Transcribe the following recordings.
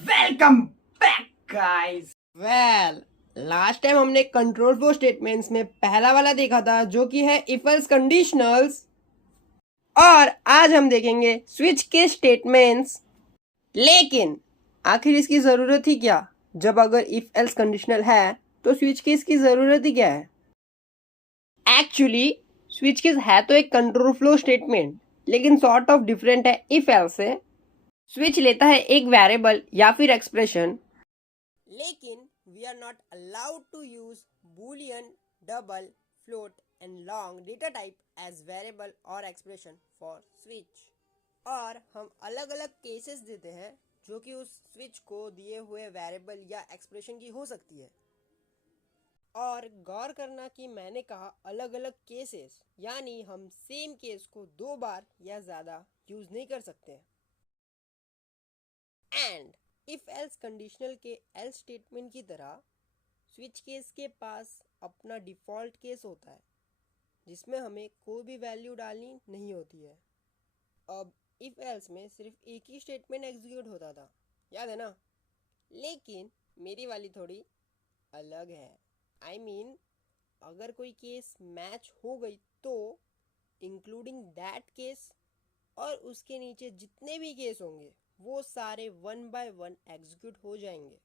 Welcome back guys. Last time हमने control flow statements में पहला वाला देखा था जो कि है इफ एल्स कंडीशनल्स, और आज हम देखेंगे स्विच के स्टेटमेंट्स। लेकिन आखिर इसकी ज़रूरत ही क्या, जब अगर इफ एल्स कंडीशनल है तो स्विच केस की ज़रूरत ही क्या है। एक्चुअली स्विच केस है तो एक कंट्रोल फ्लो स्टेटमेंट, लेकिन सॉर्ट ऑफ डिफरेंट है इफ एल्स से। स्विच लेता है एक वेरिएबल या फिर एक्सप्रेशन, लेकिन we are not allowed to use boolean, double, float and long data type as variable or expression for switch। और हम अलग अलग केसेस देते हैं जो कि उस स्विच को दिए हुए वेरिएबल या एक्सप्रेशन की हो सकती है। और गौर करना कि मैंने कहा अलग अलग केसेस, यानी हम सेम केस को दो बार या ज़्यादा यूज़ नहीं कर सकते। एंड इफ एल्स कंडीशनल के एल्स स्टेटमेंट की तरह स्विच केस के पास अपना डिफ़ॉल्ट केस होता है जिसमें हमें कोई भी वैल्यू डालनी नहीं होती है। अब इफ एल्स में सिर्फ एक ही स्टेटमेंट एग्जीक्यूट होता था, याद है ना। लेकिन मेरी वाली थोड़ी अलग है। आई मीन अगर कोई केस मैच हो गई तो इंक्लूडिंग दैट केस और उसके नीचे जितने भी केस होंगे वो सारे वन बाय वन एग्जीक्यूट हो जाएंगे।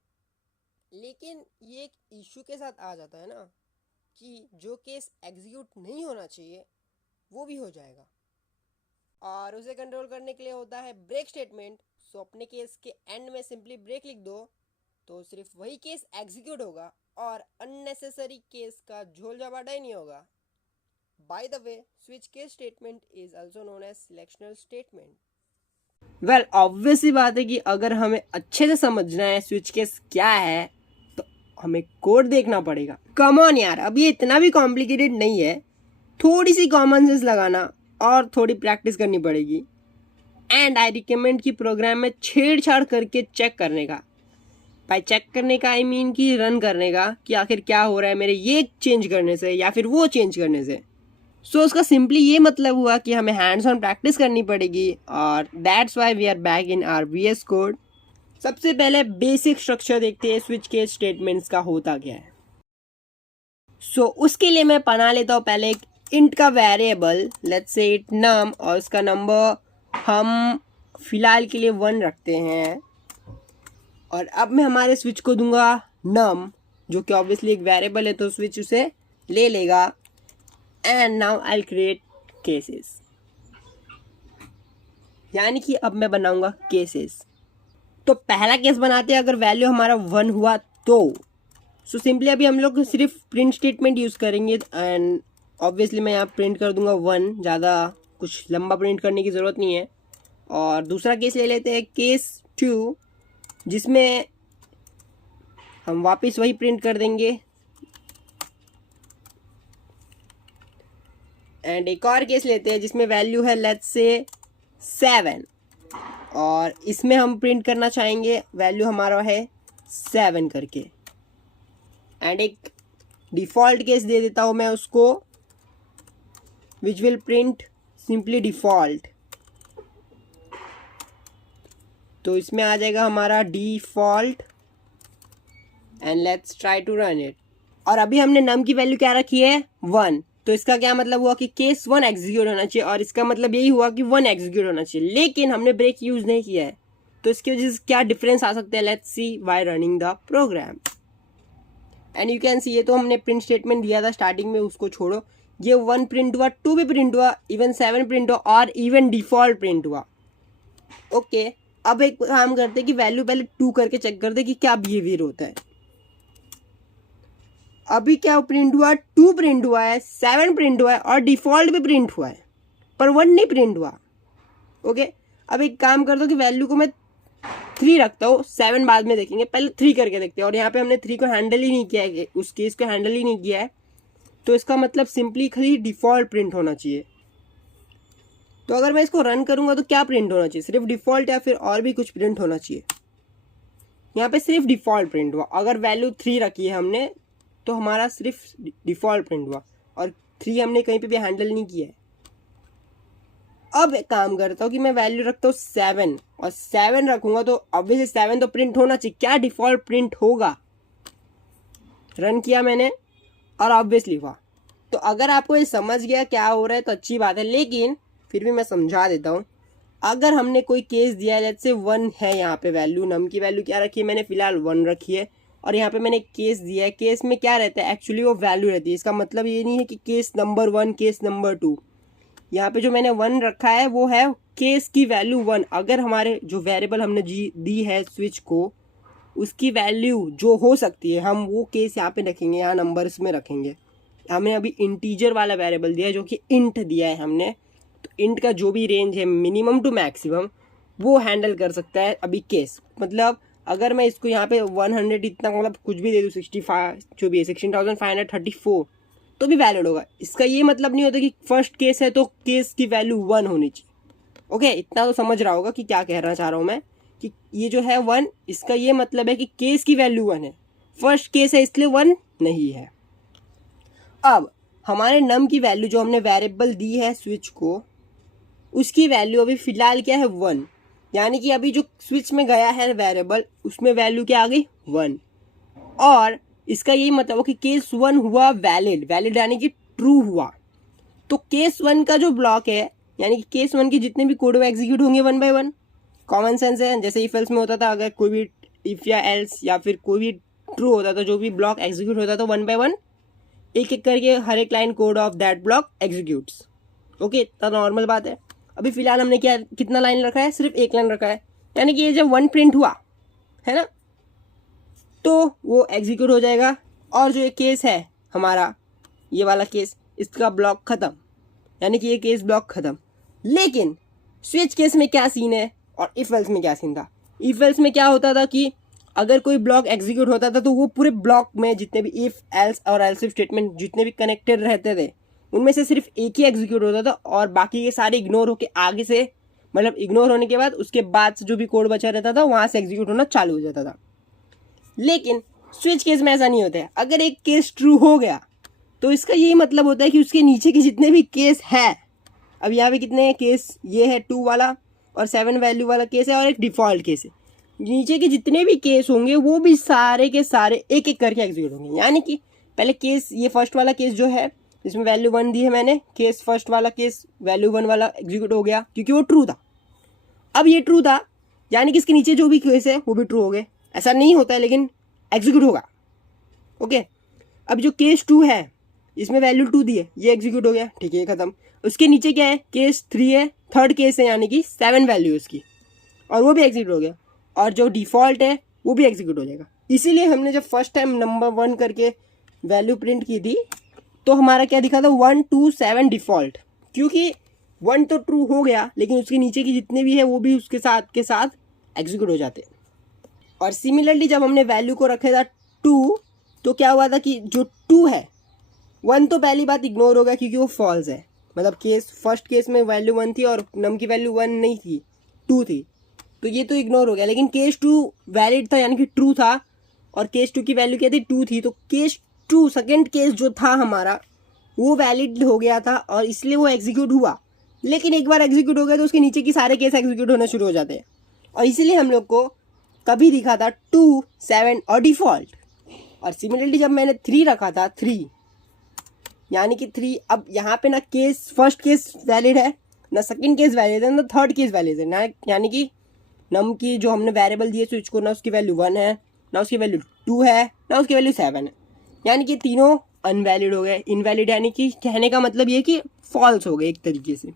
लेकिन ये एक इशू के साथ आ जाता है ना कि जो केस एग्जीक्यूट नहीं होना चाहिए वो भी हो जाएगा, और उसे कंट्रोल करने के लिए होता है ब्रेक स्टेटमेंट। सो अपने केस के एंड में सिंपली ब्रेक लिख दो तो सिर्फ वही केस एग्जीक्यूट होगा और अननेसेसरी केस का झोल झपाटा ही नहीं होगा। By the way, switch case statement is also known as selectional statement. Obvious सी बात है कि अगर हमें अच्छे से समझना है स्विच केस क्या है तो हमें कोड देखना पड़ेगा। कम ऑन यार, अब ये इतना भी कॉम्प्लिकेटेड नहीं है। थोड़ी सी कॉमन सेंस लगाना और थोड़ी प्रैक्टिस करनी पड़ेगी। एंड आई रिकमेंड कि प्रोग्राम में छेड़छाड़ करके चेक करने का। भाई चेक करने का आई मीन कि रन करने का, कि आखिर क्या हो रहा है मेरे ये चेंज करने से या फिर वो चेंज करने से। सो उसका सिंपली ये मतलब हुआ कि हमें हैंड्स ऑन प्रैक्टिस करनी पड़ेगी, और that's why we are back in our VS code. सबसे पहले बेसिक स्ट्रक्चर देखते हैं स्विच केस स्टेटमेंट्स का होता क्या है। सो उसके लिए मैं बना लेता हूँ पहले एक इंट का वेरिएबल, लेट्स से इट नम, और उसका नंबर हम फिलहाल के लिए 1 रखते हैं। और अब मैं हमारे स्विच को दूंगा नम, जो कि ऑब्वियसली एक वेरिएबल है तो स्विच उसे ले लेगा। And now I create cases, यानी कि अब मैं बनाऊंगा केसेस। तो पहला केस बनाते हैं अगर वैल्यू हमारा 1 हुआ तो। सो सिंपली अभी हम लोग सिर्फ प्रिंट स्टेटमेंट यूज़ करेंगे, एंड ऑब्वियसली मैं यहाँ प्रिंट कर दूंगा 1, ज़्यादा कुछ लंबा प्रिंट करने की ज़रूरत नहीं है। और दूसरा केस ले लेते हैं केस 2, जिसमें हम वापस वही प्रिंट कर देंगे। एंड एक और केस लेते हैं जिसमें वैल्यू है लेट्स से 7, और इसमें हम प्रिंट करना चाहेंगे वैल्यू हमारा है 7 करके। एंड एक डिफ़ॉल्ट केस दे देता हूँ मैं उसको, which will print simply default. तो इसमें आ जाएगा हमारा default, and let's try to run it. और अभी हमने नम की वैल्यू क्या रखी है 1, तो इसका क्या मतलब हुआ कि केस 1 एग्जीक्यूट होना चाहिए, और इसका मतलब यही हुआ कि 1 एग्जीक्यूट होना चाहिए। लेकिन हमने ब्रेक यूज़ नहीं किया है, तो इसकी वजह से क्या डिफरेंस आ सकते हैं, let's see by running the program. And you can see, ये तो हमने प्रिंट स्टेटमेंट दिया था स्टार्टिंग में, उसको छोड़ो। ये 1 प्रिंट हुआ, 2 भी प्रिंट हुआ, इवन 7 प्रिंट हुआ, और इवन डिफ़ॉल्ट प्रिंट हुआ। ओके, अब एक काम करते हैं कि वैल्यू पहले 2 करके चेक करते कि क्या बिहेवियर होता है। अभी क्या प्रिंट हुआ, 2 प्रिंट हुआ है, 7 प्रिंट हुआ है, और डिफ़ॉल्ट भी प्रिंट हुआ है, पर 1 नहीं प्रिंट हुआ। ओके, अब एक काम कर दो कि वैल्यू को मैं 3 रखता हूँ, 7 बाद में देखेंगे, पहले 3 करके देखते हैं। और यहाँ पे हमने 3 को हैंडल ही नहीं किया है, उस केस को हैंडल ही नहीं किया है, तो इसका मतलब सिंपली खाली डिफ़ॉल्ट प्रिंट होना चाहिए। तो अगर मैं इसको रन करूँगा तो क्या प्रिंट होना चाहिए, सिर्फ डिफ़ॉल्ट या फिर और भी कुछ प्रिंट होना चाहिए। यहाँ पे सिर्फ डिफ़ॉल्ट प्रिंट हुआ। अगर वैल्यू 3 रखी है हमने तो हमारा सिर्फ डिफ़ॉल्ट प्रिंट हुआ, और 3 हमने कहीं पे भी हैंडल नहीं किया है। अब एक काम करता हूँ कि मैं वैल्यू रखता हूँ 7 और 7 रखूंगा तो ऑब्वियसली 7 तो प्रिंट होना चाहिए। क्या डिफॉल्ट प्रिंट होगा? रन किया मैंने और ऑब्वियसली हुआ। तो अगर आपको ये समझ गया क्या हो रहा है तो अच्छी बात है, लेकिन फिर भी मैं समझा देता हूँ। अगर हमने कोई केस दिया है, लेट्स से 1 है यहाँ पे वैल्यू, नम की वैल्यू क्या रखी है मैंने, फिलहाल 1 रखी है, और यहाँ पे मैंने केस दिया है। केस में क्या रहता है, एक्चुअली वो वैल्यू रहती है। इसका मतलब ये नहीं है कि केस नंबर 1 केस नंबर 2। यहाँ पे जो मैंने 1 रखा है वो है केस की वैल्यू 1। अगर हमारे जो वेरिएबल हमने दी है स्विच को, उसकी वैल्यू जो हो सकती है, हम वो केस यहाँ पे रखेंगे, यहाँ नंबर्स में रखेंगे। हमने अभी इंटीजर वाला वेरिएबल दिया है जो कि इंट दिया है हमने, तो इंट का जो भी रेंज है मिनिमम टू मैक्सिमम वो हैंडल कर सकता है अभी केस। मतलब अगर मैं इसको यहाँ पे 100 इतना मतलब कुछ भी दे दूँ, 65 जो भी है 16,534 तो भी वैलिड होगा। इसका ये मतलब नहीं होता कि फर्स्ट केस है तो केस की वैल्यू 1 होनी चाहिए। ओके, इतना तो समझ रहा होगा कि क्या कहना चाह रहा हूँ मैं, कि ये जो है 1, इसका ये मतलब है कि केस की वैल्यू 1 है, फर्स्ट केस है इसलिए 1 नहीं है। अब हमारे नम की वैल्यू जो हमने वेरिएबल दी है स्विच को, उसकी वैल्यू अभी फिलहाल क्या है 1, यानी कि अभी जो स्विच में गया है वेरिएबल उसमें वैल्यू क्या आ गई 1। और इसका यही मतलब हो कि केस 1 हुआ वैलिड, वैलिड यानी कि ट्रू हुआ। तो केस 1 का जो ब्लॉक है, यानी कि केस 1 के जितने भी कोड वो एग्जीक्यूट होंगे 1 बाय 1। कॉमन सेंस है, जैसे इफ एल्स में होता था, अगर कोई भी इफ या एल्स या फिर कोई भी ट्रू होता था, जो भी ब्लॉक एग्जीक्यूट होता था 1 बाय 1 एक एक करके हर एक line code of that block executes. Okay, इतना नॉर्मल बात है। अभी फिलहाल हमने क्या कितना लाइन रखा है, सिर्फ एक लाइन रखा है, यानी कि ये जब 1 प्रिंट हुआ है ना तो वो एग्जीक्यूट हो जाएगा। और जो ये केस है हमारा, ये वाला केस, इसका ब्लॉक खत्म, यानी कि ये केस ब्लॉक खत्म। लेकिन स्विच केस में क्या सीन है और इफ एल्स में क्या सीन था? इफ एल्स में क्या होता था कि अगर कोई ब्लॉक एग्जीक्यूट होता था तो वो पूरे ब्लॉक में जितने भी इफ एल्स और एल्स इफ स्टेटमेंट जितने भी कनेक्टेड रहते थे उनमें से सिर्फ एक ही एग्जीक्यूट होता था और बाकी के सारे इग्नोर होके आगे से, मतलब इग्नोर होने के बाद उसके बाद से जो भी कोड बचा रहता था वहां से एग्जीक्यूट होना चालू हो जाता था। लेकिन स्विच केस में ऐसा नहीं होता है। अगर एक केस ट्रू हो गया तो इसका यही मतलब होता है कि उसके नीचे के जितने भी केस है, अब यहाँ पे कितने केस, ये है 2 वाला और 7 वैल्यू वाला केस है और एक डिफॉल्ट केस है, नीचे के जितने भी केस होंगे वो भी सारे के सारे एक एक करके एग्जीक्यूट होंगे। यानी कि पहले केस, ये फर्स्ट वाला केस जो है जिसमें वैल्यू 1 दी है मैंने, केस फर्स्ट वाला केस वैल्यू 1 वाला एग्जीक्यूट हो गया क्योंकि वो ट्रू था। अब ये ट्रू था यानी कि इसके नीचे जो भी केस है वो भी ट्रू हो गए। ऐसा नहीं होता है लेकिन एग्जीक्यूट होगा। ओके, अब जो केस 2 है इसमें वैल्यू 2 दी है, ये एग्जीक्यूट हो गया, ठीक है, ये खत्म। उसके नीचे क्या है, केस 3 है, थर्ड केस है यानी कि 7 वैल्यू उसकी, और वो भी एग्जीक्यूट हो गया। और जो डिफ़ॉल्ट है वो भी एग्जीक्यूट हो जाएगा। इसीलिए हमने जब फर्स्ट टाइम नंबर 1 करके वैल्यू प्रिंट की थी तो हमारा क्या दिखा था 1 2 7 डिफ़ॉल्ट, क्योंकि 1 तो ट्रू हो गया लेकिन उसके नीचे की जितने भी है वो भी उसके साथ के साथ एग्जीक्यूट हो जाते। और सिमिलरली जब हमने वैल्यू को रखा था 2 तो क्या हुआ था कि जो 2 है, 1 तो पहली बात इग्नोर हो गया क्योंकि वो फॉल्स है, मतलब केस फर्स्ट केस में वैल्यू 1 थी और नम की वैल्यू 1 नहीं थी, 2 थी, तो ये तो इग्नोर हो गया। लेकिन केस 2 वैलिड था यानी कि ट्रू था और केस 2 की वैल्यू क्या थी 2 थी, तो केस 2 सेकेंड केस जो था हमारा वो वैलिड हो गया था और इसलिए वो एग्जीक्यूट हुआ। लेकिन एक बार एग्जीक्यूट हो गया तो उसके नीचे की सारे केस एग्जीक्यूट होना शुरू हो जाते हैं और इसीलिए हम लोग को कभी दिखा था 2 7 और डिफ़ॉल्ट। और सिमिलरली जब मैंने 3 रखा था 3 यानी कि 3, अब यहाँ पे ना केस फर्स्ट केस वैलिड है ना सेकंड केस वैलिड है ना थर्ड केस वैलिड है, ना यानी कि नम की जो हमने वेरिएबल दिए स्विच को ना उसकी वैल्यू 1 है ना उसकी वैल्यू 2 है ना उसकी वैल्यू 7 है, यानी कि तीनों अनवैलिड हो गए। इनवैलिड यानी कि कहने का मतलब ये कि फॉल्स हो गए एक तरीके से,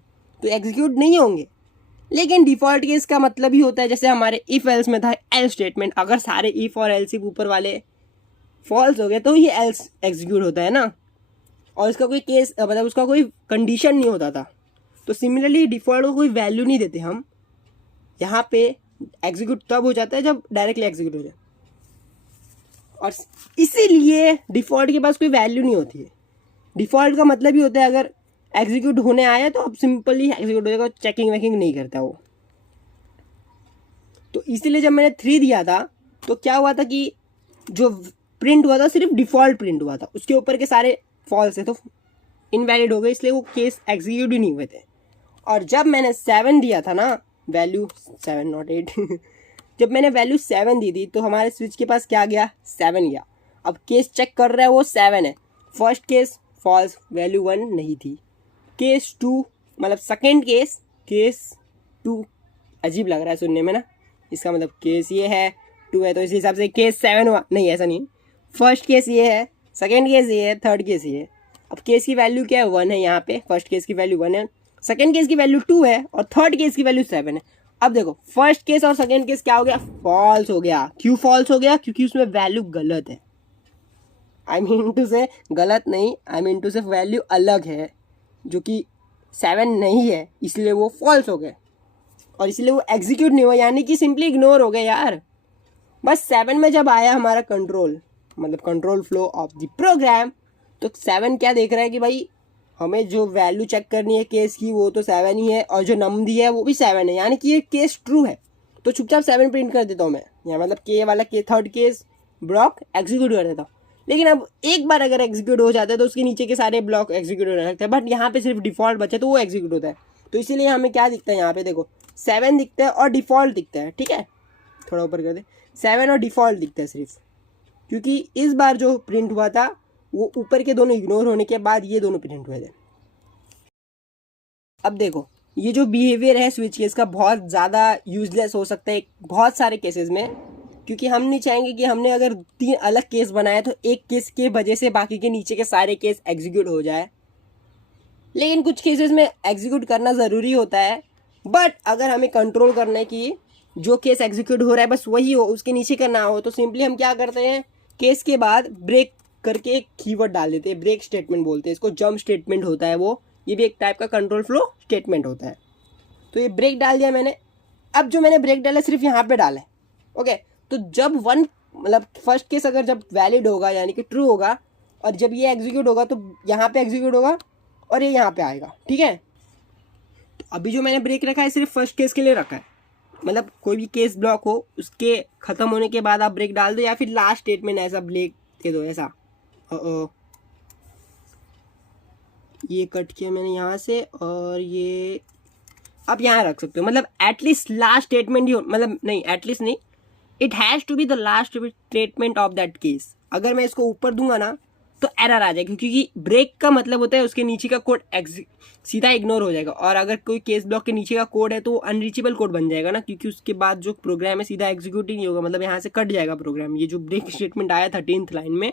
तो एग्जीक्यूट नहीं होंगे। लेकिन डिफ़ॉल्ट केस का मतलब ही होता है जैसे हमारे इफ एल्स में था एल्स स्टेटमेंट, अगर सारे इफ और एल्स ऊपर वाले फॉल्स हो गए तो ये एल्स एग्जीक्यूट होता है ना, और इसका कोई केस मतलब उसका कोई कंडीशन नहीं होता था। तो सिमिलरली डिफ़ॉल्ट को कोई वैल्यू नहीं देते हम, यहाँ पे एग्जीक्यूट तब हो जाता है जब डायरेक्टली एग्जीक्यूट हो जाए, और इसीलिए डिफ़ॉल्ट के पास कोई वैल्यू नहीं होती है। डिफ़ॉल्ट का मतलब ही होता है अगर एग्जीक्यूट होने आया तो अब सिंपली एग्जीक्यूट हो जाएगा, चेकिंग वेकिंग नहीं करता वो। तो इसीलिए जब मैंने 3 दिया था तो क्या हुआ था कि जो प्रिंट हुआ था सिर्फ डिफ़ॉल्ट प्रिंट हुआ था, उसके ऊपर के सारे फॉल्स है तो इनवैलिड हो गए, इसलिए वो केस एग्जीक्यूट ही नहीं हुए थे। और जब मैंने 7 दिया था ना, वैल्यू 7 नॉट 8 जब मैंने वैल्यू 7 दी थी तो हमारे स्विच के पास क्या गया, 7 गया। अब केस चेक कर रहा है वो 7 है। फर्स्ट केस फॉल्स, वैल्यू 1 नहीं थी। केस 2 मतलब सेकेंड केस 2 अजीब लग रहा है सुनने में ना, इसका मतलब केस ये है 2 है तो इस हिसाब से केस 7 हुआ। नहीं, ऐसा नहीं, फर्स्ट केस ये है, सेकेंड केस ये है, थर्ड केस ये है। अब केस की वैल्यू क्या है, 1 है यहाँ पे। फर्स्ट केस की वैल्यू 1 है, सेकेंड केस की वैल्यू 2 है और थर्ड केस की वैल्यू 7 है। अब देखो फर्स्ट केस और सेकेंड केस क्या हो गया, फॉल्स हो गया। क्यों फॉल्स हो गया, क्योंकि उसमें वैल्यू गलत है। आई मीन टू से गलत नहीं, आई मीन टू से वैल्यू अलग है जो कि 7 नहीं है, इसलिए वो फॉल्स हो गए और इसलिए वो एग्जीक्यूट नहीं हुआ, यानी कि सिंपली इग्नोर हो गए यार। बस 7 में जब आया हमारा कंट्रोल, मतलब control flow of the program, तो 7 क्या देख रहा है कि भाई हमें जो वैल्यू चेक करनी है केस की वो तो 7 ही है और जो नम दी है वो भी 7 है, यानी कि ये केस ट्रू है। तो चुपचाप 7 प्रिंट कर देता हूँ मैं, या मतलब के वाला के थर्ड केस ब्लॉक एग्जीक्यूट कर देता हूँ। लेकिन अब एक बार अगर एग्जीक्यूट हो जाता है तो उसके नीचे के सारे ब्लॉक एग्जीक्यूट होने लगते हैं, बट यहाँ पे सिर्फ डिफॉल्ट बचे तो वो एग्जीक्यूट होता है। तो इसीलिए हमें क्या दिखता है यहाँ पे, देखो 7 दिखता है और डिफॉल्ट दिखता है। ठीक है, थोड़ा ऊपर कर दे, 7 और डिफॉल्ट दिखता है सिर्फ, क्योंकि इस बार जो प्रिंट हुआ था वो ऊपर के दोनों इग्नोर होने के बाद ये दोनों प्रिंट हुए थे। अब देखो ये जो बिहेवियर है स्विच केस का बहुत ज़्यादा यूजलेस हो सकता है बहुत सारे केसेस में, क्योंकि हम नहीं चाहेंगे कि हमने अगर 3 अलग केस बनाए तो एक केस के वजह से बाकी के नीचे के सारे केस एग्जीक्यूट हो जाए। लेकिन कुछ केसेस में एग्जीक्यूट करना ज़रूरी होता है, बट अगर हमें कंट्रोल करना है कि जो केस एग्जीक्यूट हो रहा है बस वही हो, उसके नीचे का ना हो, तो सिंपली हम क्या करते हैं, केस के बाद ब्रेक करके एक कीवर्ड डाल देते हैं, ब्रेक स्टेटमेंट बोलते हैं इसको, जंप स्टेटमेंट होता है वो, ये भी एक टाइप का कंट्रोल फ्लो स्टेटमेंट होता है। तो ये ब्रेक डाल दिया मैंने। अब जो मैंने ब्रेक डाला सिर्फ यहाँ पे डाला है, ओके। तो जब 1 मतलब फर्स्ट केस अगर जब वैलिड होगा यानी कि ट्रू होगा, और जब ये एग्जीक्यूट होगा तो यहाँ पे एग्जीक्यूट होगा और ये यहाँ पे आएगा। ठीक है, तो अभी जो मैंने ब्रेक रखा है सिर्फ फर्स्ट केस के लिए रखा है, मतलब कोई भी केस ब्लॉक हो उसके ख़त्म होने के बाद आप ब्रेक डाल दो, या फिर लास्ट स्टेटमेंट ऐसा ब्रेक दे दो ऐसा। ये कट किया मैंने यहाँ से, और ये आप यहाँ रख सकते हो, मतलब एटलीस्ट लास्ट स्टेटमेंट ही हो, मतलब नहीं एटलीस्ट नहीं, it has to be the last statement of that case. अगर मैं इसको ऊपर दूंगा ना तो एरर आ जाएगा, क्योंकि ब्रेक का मतलब होता है उसके नीचे का कोड सीधा इग्नोर हो जाएगा, और अगर कोई केस ब्लॉक के नीचे का कोड है तो वो अनरीचेबल कोड बन जाएगा ना, क्योंकि उसके बाद जो प्रोग्राम है सीधा एग्जीक्यूट ही नहीं होगा, मतलब यहाँ से कट जाएगा प्रोग्राम। ये जो ब्रेक स्टेटमेंट आया 13th लाइन में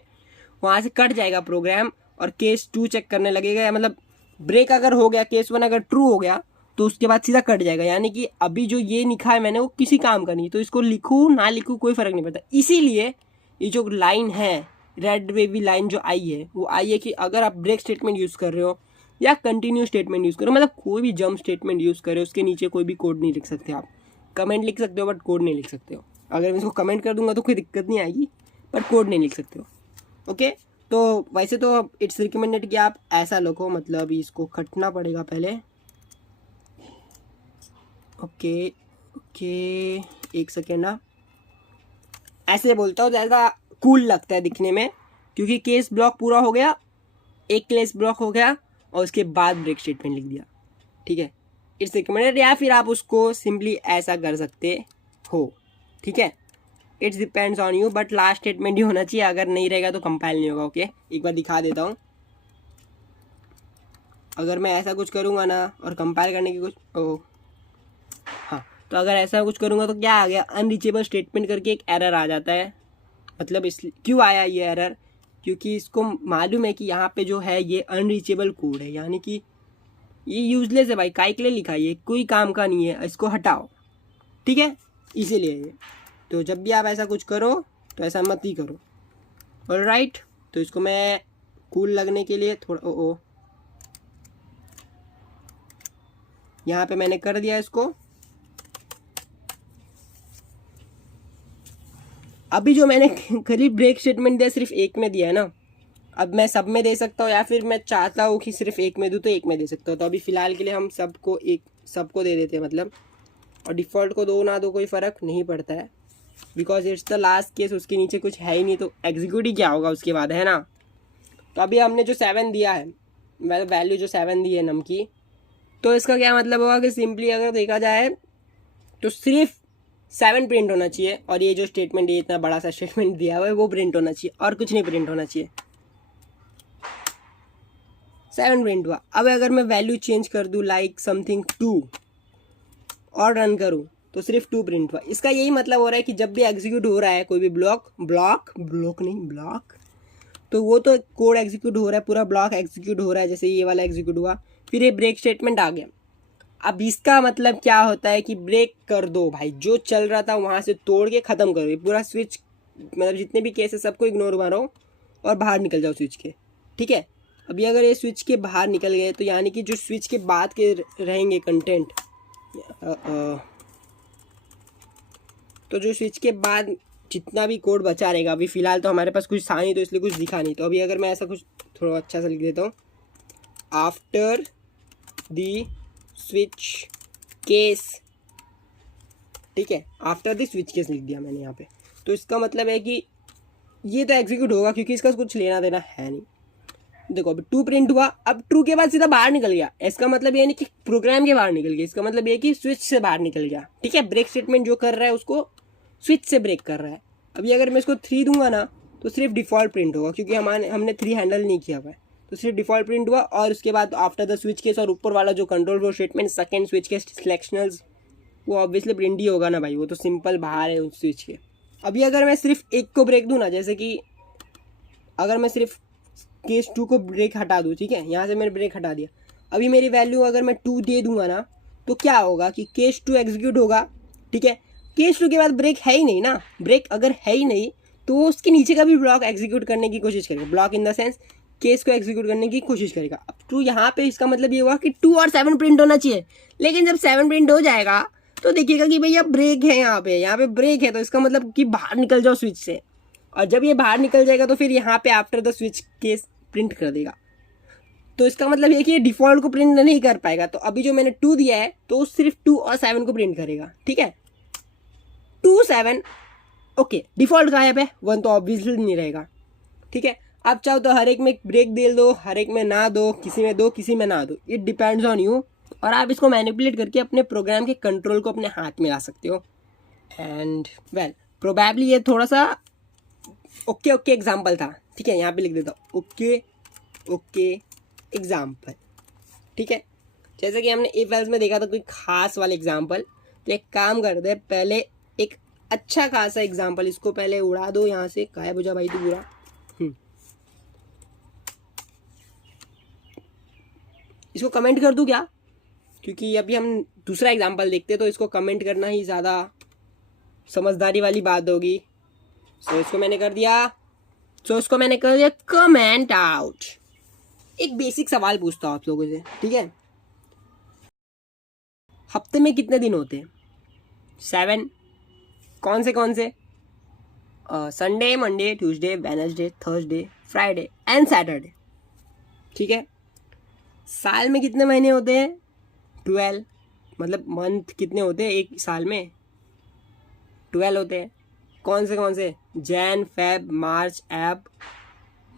वहाँ से कट जाएगा प्रोग्राम और केस 2 चेक करने लगेगा, मतलब ब्रेक अगर हो गया, केस 1 अगर ट्रू हो गया तो उसके बाद सीधा कट जाएगा, यानी कि अभी जो ये लिखा है मैंने वो किसी काम का नहीं, तो इसको लिखूँ ना लिखूँ कोई फ़र्क नहीं पड़ता। इसीलिए ये जो लाइन है रेड वेवी लाइन जो आई है वो आई है कि अगर आप ब्रेक स्टेटमेंट यूज़ कर रहे हो या कंटिन्यू स्टेटमेंट यूज़ करो, मतलब कोई भी जंप स्टेटमेंट यूज़ कर रहे हो, उसके नीचे कोई भी कोड नहीं लिख सकते आप। कमेंट लिख सकते हो बट कोड नहीं लिख सकते हो। अगर मैं इसको कमेंट कर दूंगा तो कोई दिक्कत नहीं आएगी, बट कोड नहीं लिख सकते हो। ओके, तो वैसे तो इट्स रिकमेंडेड कि आप ऐसा लिखो, मतलब इसको कटना पड़ेगा पहले। ओके ओके, एक सेकेंड ना, ऐसे बोलता हूँ ज़्यादा कूल लगता है दिखने में, क्योंकि केस ब्लॉक पूरा हो गया, एक केस ब्लॉक हो गया और उसके बाद ब्रेक स्टेटमेंट लिख दिया। ठीक है, इट्स रिकमेंडेड, या फिर आप उसको सिंपली ऐसा कर सकते हो। ठीक है, it's depends on you, but last statement ही होना चाहिए, अगर नहीं रहेगा तो कंपाइल नहीं होगा। ओके, एक बार दिखा देता हूँ। अगर मैं ऐसा कुछ करूँगा ना और कंपाइल करने की कुछ हाँ, तो अगर ऐसा कुछ करूँगा तो क्या आ गया, अनरीचेबल स्टेटमेंट करके एक एरर आ जाता है। मतलब इस क्यों आया ये एरर, क्योंकि इसको मालूम है कि यहाँ पे जो है ये अनरीचेबल कोड है, यानी कि ये यूजलेस है भाई, काहे के लिए लिखा है, ये कोई काम का नहीं है, इसको हटाओ। ठीक है, इसीलिए ये, तो जब भी आप ऐसा कुछ करो तो ऐसा मत ही करो। ऑलराइट, तो इसको मैं कूल लगने के लिए थोड़ा यहाँ पे मैंने कर दिया इसको। अभी जो मैंने खाली ब्रेक स्टेटमेंट दिया सिर्फ एक में दिया है ना, अब मैं सब में दे सकता हूँ, या फिर मैं चाहता हूँ कि सिर्फ एक में दूँ तो एक में दे सकता हूँ। तो अभी फ़िलहाल के लिए हम सबको दे देते हैं, मतलब, और डिफ़ॉल्ट को दो ना दो कोई फ़र्क नहीं पड़ता है, because it's the last case, उसके नीचे कुछ है ही नहीं, तो एग्जीक्यूट ही क्या होगा उसके बाद, है ना। तो अभी हमने जो 7 दिया है, मतलब वैल्यू जो 7 दी है नम की, तो इसका क्या मतलब होगा कि सिंपली अगर देखा जाए तो सिर्फ 7 प्रिंट होना चाहिए, और ये जो स्टेटमेंट, ये इतना बड़ा सा स्टेटमेंट दिया हुआ है वो प्रिंट होना चाहिए, और कुछ नहीं प्रिंट होना चाहिए। 7 प्रिंट हुआ। अब अगर मैं वैल्यू चेंज कर दूँ लाइक समथिंग 2 और रन करूँ तो सिर्फ 2 प्रिंट हुआ। इसका यही मतलब हो रहा है कि जब भी एग्जीक्यूट हो रहा है कोई भी ब्लॉक, तो वो तो कोड एग्जीक्यूट हो रहा है, पूरा ब्लॉक एग्जीक्यूट हो रहा है, जैसे ये वाला एग्जीक्यूट हुआ, फिर ये ब्रेक स्टेटमेंट आ गया। अब इसका मतलब क्या होता है कि ब्रेक कर दो भाई, जो चल रहा था वहाँ से तोड़ के ख़त्म करो, ये पूरा स्विच, मतलब जितने भी केस है सबको इग्नोर मारो और बाहर निकल जाओ स्विच के, ठीक है। अभी अगर ये स्विच के बाहर निकल गए तो यानी कि जो स्विच के बाद के रहेंगे कंटेंट, तो जो स्विच के बाद जितना भी कोड बचा रहेगा, अभी फ़िलहाल तो हमारे पास कुछ था नहीं तो इसलिए कुछ दिखा नहीं, तो अभी अगर मैं ऐसा कुछ थोड़ा अच्छा सा लिख देता हूँ, आफ्टर दी स्विच केस, ठीक है, आफ्टर द स्विच केस लिख दिया मैंने यहाँ पे। तो इसका मतलब है कि ये तो एग्जीक्यूट होगा क्योंकि इसका कुछ लेना देना है नहीं। देखो अभी 2 प्रिंट हुआ, अब ट्रू के बाद सीधा बाहर निकल गया, इसका मतलब ये नहीं कि प्रोग्राम के बाहर निकल गया, इसका मतलब ये कि स्विच से बाहर निकल गया, ठीक है। ब्रेक स्टेटमेंट जो कर रहा है उसको स्विच से ब्रेक कर रहा है। अभी अगर मैं इसको 3 दूंगा ना तो सिर्फ डिफ़ॉल्ट प्रिंट होगा, क्योंकि हमने 3 हैंडल नहीं किया हुआ है, तो सिर्फ डिफ़ॉल्ट प्रिंट हुआ। और उसके बाद आफ्टर द स्विच केस और ऊपर वाला जो control flow statement second switch case selectionals, वो ऑब्वियसली प्रिंट ही होगा ना भाई, वो तो सिंपल बाहर है उस स्विच के। अभी अगर मैं सिर्फ एक को ब्रेक दूँ ना, जैसे कि अगर मैं सिर्फ केस 2 को ब्रेक हटा दूँ, ठीक है, यहाँ से मैंने ब्रेक हटा दिया, अभी मेरी वैल्यू अगर मैं 2 दे दूंगा ना तो क्या होगा कि केस 2 एग्जीक्यूट होगा, ठीक है। केस 2 के बाद ब्रेक है ही नहीं ना, ब्रेक अगर है ही नहीं तो उसके नीचे का भी ब्लॉक एग्जीक्यूट करने की कोशिश करेगा, block in the sense case को एग्जीक्यूट करने की कोशिश करेगा। अब 2 यहाँ पे, इसका मतलब ये हुआ कि 2 और 7 प्रिंट होना चाहिए, लेकिन जब 7 प्रिंट हो जाएगा तो देखिएगा कि भैया ब्रेक है, यहाँ पे ब्रेक है, तो इसका मतलब कि बाहर निकल जाओ स्विच से, और जब ये बाहर निकल जाएगा तो फिर यहाँ पे after the switch case print कर देगा। तो इसका मतलब ये कि ये डिफ़ॉल्ट को प्रिंट नहीं कर पाएगा। तो अभी जो मैंने 2 दिया है तो सिर्फ 2 और 7 को प्रिंट करेगा, ठीक है। 2 7 ओके, डिफ़ॉल्ट गायब है, 1 तो ऑब्वियसली नहीं रहेगा, ठीक है। आप चाहो तो हर एक में ब्रेक दे दो, हर एक में ना दो, किसी में ना दो, इट डिपेंड्स ऑन यू। और आप इसको मैनिपुलेट करके अपने प्रोग्राम के कंट्रोल को अपने हाथ में ला सकते हो। एंड वेल प्रोबेबली ये थोड़ा सा ओके एग्जाम्पल था, ठीक है, यहाँ पे लिख देता हूँ ओके एग्जाम्पल, ठीक है। जैसे कि हमने इफ एल्स में देखा था कोई खास वाले एग्जाम्पल, तो एक काम करते हैं, पहले एक अच्छा खासा एग्जाम्पल, इसको पहले उड़ा दो यहाँ से, गायब हो जा भाई तू पूरा। इसको कमेंट कर दूँ क्या, क्योंकि अभी हम दूसरा एग्जाम्पल देखते हैं तो इसको कमेंट करना ही ज़्यादा समझदारी वाली बात होगी। सो इसको मैंने कर दिया कमेंट आउट। एक बेसिक सवाल पूछता हूँ आप लोगों से, ठीक है, हफ्ते में कितने दिन होते हैं? 7। कौन से? Sunday, Monday, Tuesday, Wednesday, Thursday, Friday and Saturday, ठीक है। साल में कितने महीने होते हैं? 12। मतलब मंथ कितने होते हैं एक साल में? 12 होते हैं। कौन से? जैन, फेब, मार्च,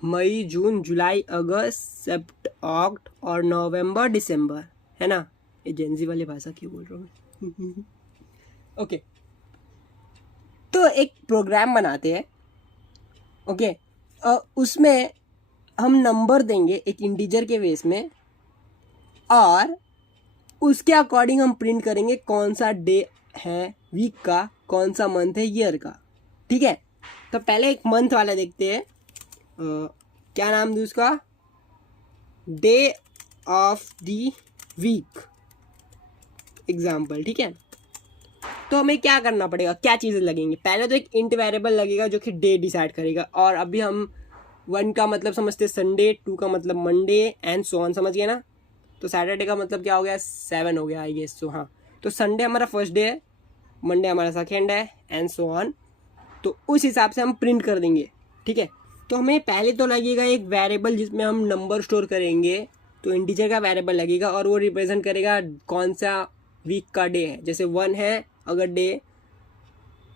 मई, जून, जुलाई, अगस्त, अक्टूबर और नवंबर, दिसंबर, है ना। ये जेंजी वाली भाषा क्यों बोल रहा हूँ? ओके, तो एक प्रोग्राम बनाते हैं, ओके, उसमें हम नंबर देंगे एक इंटीजर के बेस में, और उसके अकॉर्डिंग हम प्रिंट करेंगे कौन सा डे है वीक का, कौन सा मंथ है ईयर का, ठीक है। तो पहले एक मंथ वाला देखते हैं, क्या नाम दूँ उसका? Day of the week example, ठीक है। तो हमें क्या करना पड़ेगा, क्या चीज़ें लगेंगी? पहले तो एक इंट वेरिएबल लगेगा जो कि डे डिसाइड करेगा, और अभी हम 1 का मतलब समझते हैं संडे, 2 का मतलब मंडे एंड सो ऑन, समझ गए ना। तो सैटरडे का मतलब क्या हो गया? 7 हो गया आई गेस। सो हाँ, तो संडे हमारा फर्स्ट डे है, मंडे हमारा सेकेंड है एंड सो ऑन। तो उस हिसाब से हम प्रिंट कर देंगे, ठीक है। तो हमें पहले तो लगेगा एक वेरिएबल जिसमें हम नंबर स्टोर करेंगे, तो इंटीजर का वेरिएबल लगेगा और वो रिप्रेजेंट करेगा कौन सा वीक का डे है। जैसे 1 है, अगर डे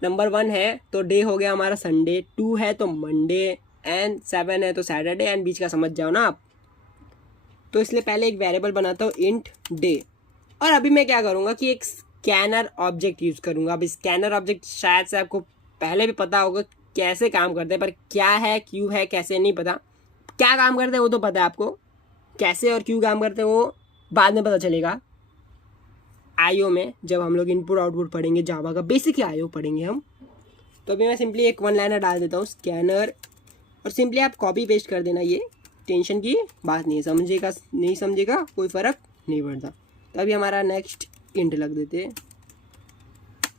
नंबर 1 है तो डे हो गया हमारा संडे, 2 है तो मंडे एंड 7 है तो सैटरडे, एंड बीच का समझ जाओ ना आप। तो इसलिए पहले एक वेरिएबल बनाता हूँ इंट डे, और अभी मैं क्या करूँगा कि एक स्कैनर ऑब्जेक्ट यूज़ करूँगा। अब स्कैनर ऑब्जेक्ट शायद से आपको पहले भी पता होगा कैसे काम करते हैं, पर क्या है क्यों है कैसे नहीं पता। क्या काम करते हैं वो तो पता है आपको, कैसे और क्यों काम करते हैं वो बाद में पता चलेगा आईओ में, जब हम लोग इनपुट आउटपुट पढ़ेंगे जावा का बेसिक आईओ पढ़ेंगे हम। तो अभी मैं सिंपली एक वन लाइनर डाल देता हूँ स्कैनर, और सिंपली आप कॉपी पेस्ट कर देना, ये टेंशन की बात नहीं है, समझेगा नहीं समझेगा कोई फ़र्क नहीं पड़ता। तो अभी हमारा नेक्स्ट इंट लग देते हैं।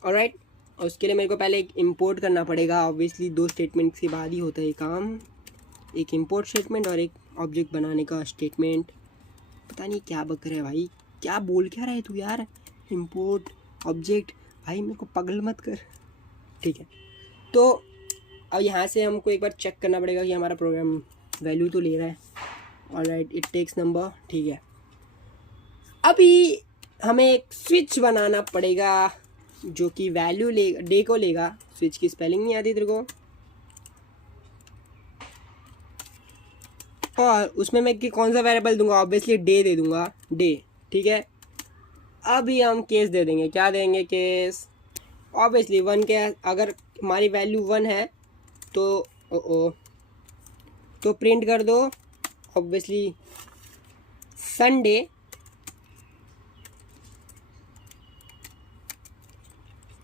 ऑलराइट, और उसके लिए मेरे को पहले एक इंपोर्ट करना पड़ेगा। ऑब्वियसली 2 स्टेटमेंट के बाद ही होता है ये काम, एक इंपोर्ट स्टेटमेंट और एक ऑब्जेक्ट बनाने का स्टेटमेंट। पता नहीं क्या बक रहा है भाई, क्या बोल क्या रहा है तू यार, इंपोर्ट ऑब्जेक्ट, भाई मेरे को पागल मत कर। ठीक है, तो अब यहाँ से हमको एक बार चेक करना पड़ेगा कि हमारा प्रोग्राम वैल्यू तो ले रहा है। ऑलराइट, इट टेक्स नंबर, ठीक है। अभी हमें एक स्विच बनाना पड़ेगा जो कि वैल्यू ले डे को लेगा। स्विच की स्पेलिंग नहीं आती तेरे को, और उसमें मैं कि कौन सा वेरिएबल दूंगा, ऑब्वियसली डे दे दूंगा, डे, ठीक है। अभी हम केस दे देंगे, क्या देंगे केस, ऑब्वियसली 1 के, अगर हमारी वैल्यू 1 है तो तो प्रिंट कर दो ऑब्वियसली संडे,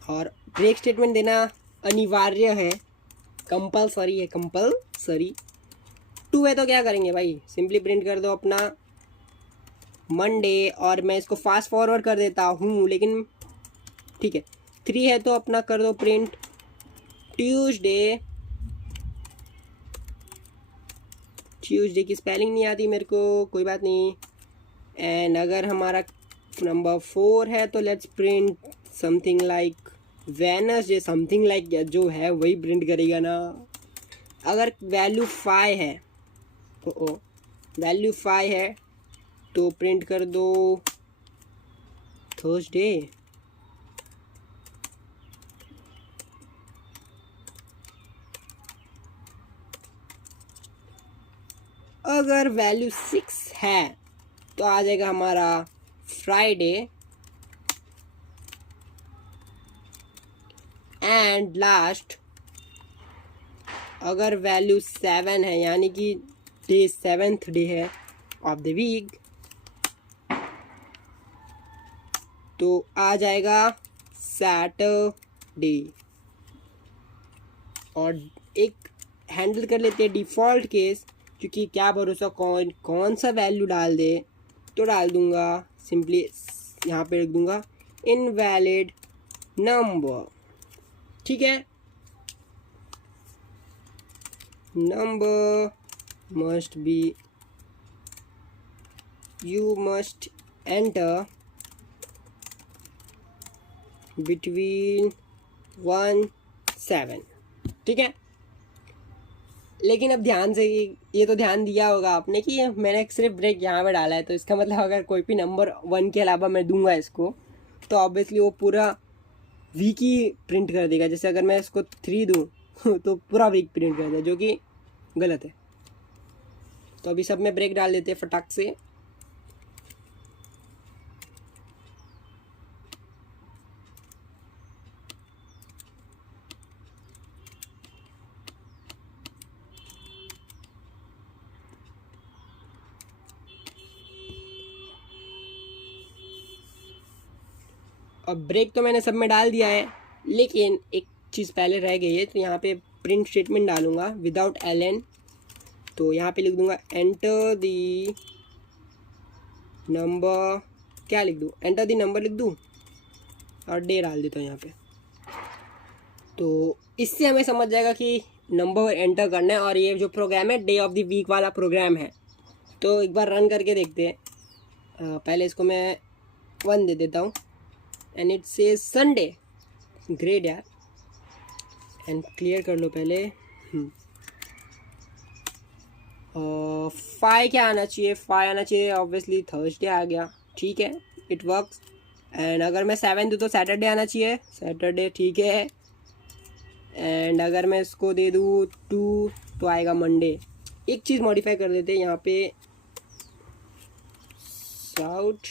और ब्रेक स्टेटमेंट देना अनिवार्य है, कंपलसरी है, कंपलसरी। 2 है तो क्या करेंगे भाई, सिंपली प्रिंट कर दो अपना मंडे, और मैं इसको फास्ट फॉरवर्ड कर देता हूँ, लेकिन ठीक है। 3 है तो अपना कर दो प्रिंट ट्यूसडे। ट्यूसडे की स्पेलिंग नहीं आती मेरे को, कोई बात नहीं। एंड अगर हमारा नंबर 4 है तो let's print something like Wednesday, something like जो है वही प्रिंट करेगा ना। अगर वैल्यू 5 है वैल्यू 5 है तो प्रिंट कर दो थर्सडे। अगर वैल्यू 6 है तो आ जाएगा हमारा फ्राइडे। एंड लास्ट, अगर वैल्यू 7 है यानी कि डे 7th डे है ऑफ द वीक, तो आ जाएगा सैटरडे। और एक हैंडल कर लेते हैं डिफ़ॉल्ट केस, क्योंकि क्या भरोसा कौन सा वैल्यू डाल दे, तो डाल दूंगा सिंपली यहाँ पे लिख दूंगा इनवैलिड नंबर, ठीक है। Number must be, you must enter between 1-7, ठीक है। लेकिन अब ध्यान से, ये तो ध्यान दिया होगा आपने कि मैंने सिर्फ ब्रेक यहाँ पे डाला है, तो इसका मतलब अगर कोई भी नंबर 1 के अलावा मैं दूंगा इसको, तो ऑब्वियसली वो पूरा वीक ही प्रिंट कर देगा। जैसे अगर मैं इसको 3 दूँ तो पूरा वीक प्रिंट कर देगा, जो कि गलत है। तो अभी सब में ब्रेक डाल देते हैं फटाक से। अब ब्रेक तो मैंने सब में डाल दिया है, लेकिन एक चीज़ पहले रह गई है, तो यहाँ पे प्रिंट स्टेटमेंट डालूंगा विदाउट ln। तो यहाँ पे लिख दूंगा एंटर दी नंबर, क्या लिख दूँ, एंटर दी नंबर लिख दूँ और डे डाल देता हूँ यहाँ पे। तो इससे हमें समझ जाएगा कि नंबर एंटर करना है, और ये जो प्रोग्राम है डे ऑफ द वीक वाला प्रोग्राम है। तो एक बार रन करके देखते हैं। पहले इसको मैं 1 दे देता हूँ, and it says Sunday, great यार। एंड क्लियर कर लो पहले। 5 क्या आना चाहिए, 5 आना चाहिए, ऑब्वियसली थर्सडे आ गया, ठीक है, इट वर्क्स। एंड अगर मैं 7 दूँ तो सैटरडे आना चाहिए, सैटरडे, ठीक है। एंड अगर मैं इसको दे दूँ 2 तो आएगा मंडे। एक चीज़ मॉडिफाई कर देते हैं यहाँ पे, south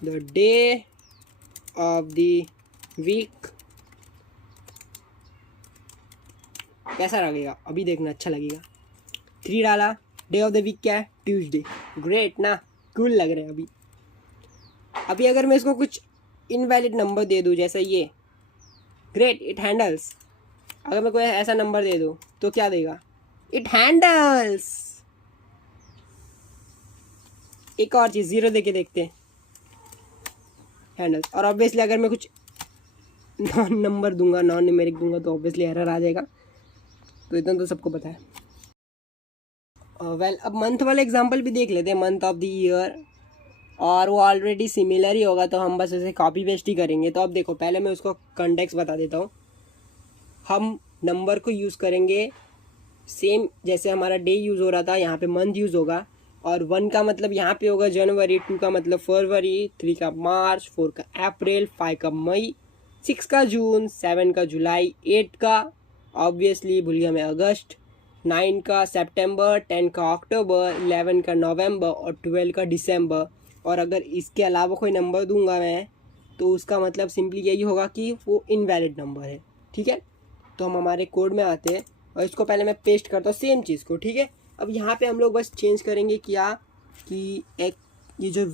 the day of the week. कैसा लगेगा अभी देखना, अच्छा लगेगा। 3 डाला, डे ऑफ द वीक क्या है, ट्यूसडे। ग्रेट ना, कूल लग रहा है अभी। अभी अगर मैं इसको कुछ इनवैलिड नंबर दे दूँ जैसे ये, ग्रेट, इट हैंडल्स। अगर मैं कोई ऐसा नंबर दे दूँ तो क्या देगा, इट हैंडल्स। एक और चीज़, 0 दे के देखते हैं, हैंडल्स। और ऑब्वियसली अगर मैं कुछ नॉन नंबर दूंगा, नॉन न्यूमेरिक दूंगा तो ऑब्वियसली एरर आ जाएगा, तो इतना तो सबको पता है। वेल अब मंथ वाला एग्जांपल भी देख लेते हैं, मंथ ऑफ द ईयर, और वो ऑलरेडी सिमिलर ही होगा तो हम बस उसे कॉपी पेस्ट ही करेंगे। तो अब देखो, पहले मैं उसको कॉन्टेक्स्ट बता देता हूँ। हम नंबर को यूज़ करेंगे सेम जैसे हमारा डे यूज़ हो रहा था, यहाँ पे मंथ यूज़ होगा। और 1 का मतलब यहाँ पे होगा जनवरी, 2 का मतलब फरवरी, 3 का मार्च, 4 का अप्रैल, 5 का मई, 6 का जून, 7 का जुलाई, 8 का ऑब्वियसली भूल गया मैं अगस्त, 9 का सितंबर, 10 का अक्टूबर, 11 का नवंबर और 12 का दिसंबर। और अगर इसके अलावा कोई नंबर दूंगा मैं तो उसका मतलब सिंपली यही होगा कि वो इनवैलिड नंबर है। ठीक है, तो हम हमारे कोड में आते हैं और इसको पहले मैं पेस्ट करता हूँ सेम चीज़ को। ठीक है, अब यहाँ पे हम लोग बस चेंज करेंगे क्या कि एक ये जो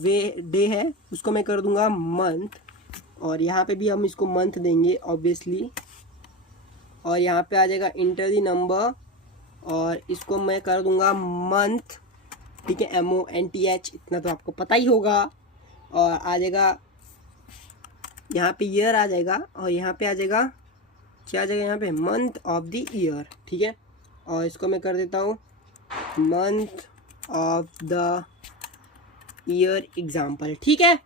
डे है उसको मैं कर दूंगा मंथ, और यहाँ पे भी हम इसको मंथ देंगे ऑब्वियसली। और यहाँ पे आ जाएगा इंटर द नंबर, और इसको मैं कर दूंगा मंथ। ठीक है, MONTH, इतना तो आपको पता ही होगा। और आ जाएगा यहाँ पे ईयर आ जाएगा, और यहाँ पे आ जाएगा क्या आ जाएगा, यहाँ पे मंथ ऑफ द ईयर। ठीक है, और इसको मैं कर देता हूँ month of the year example. ठीक है,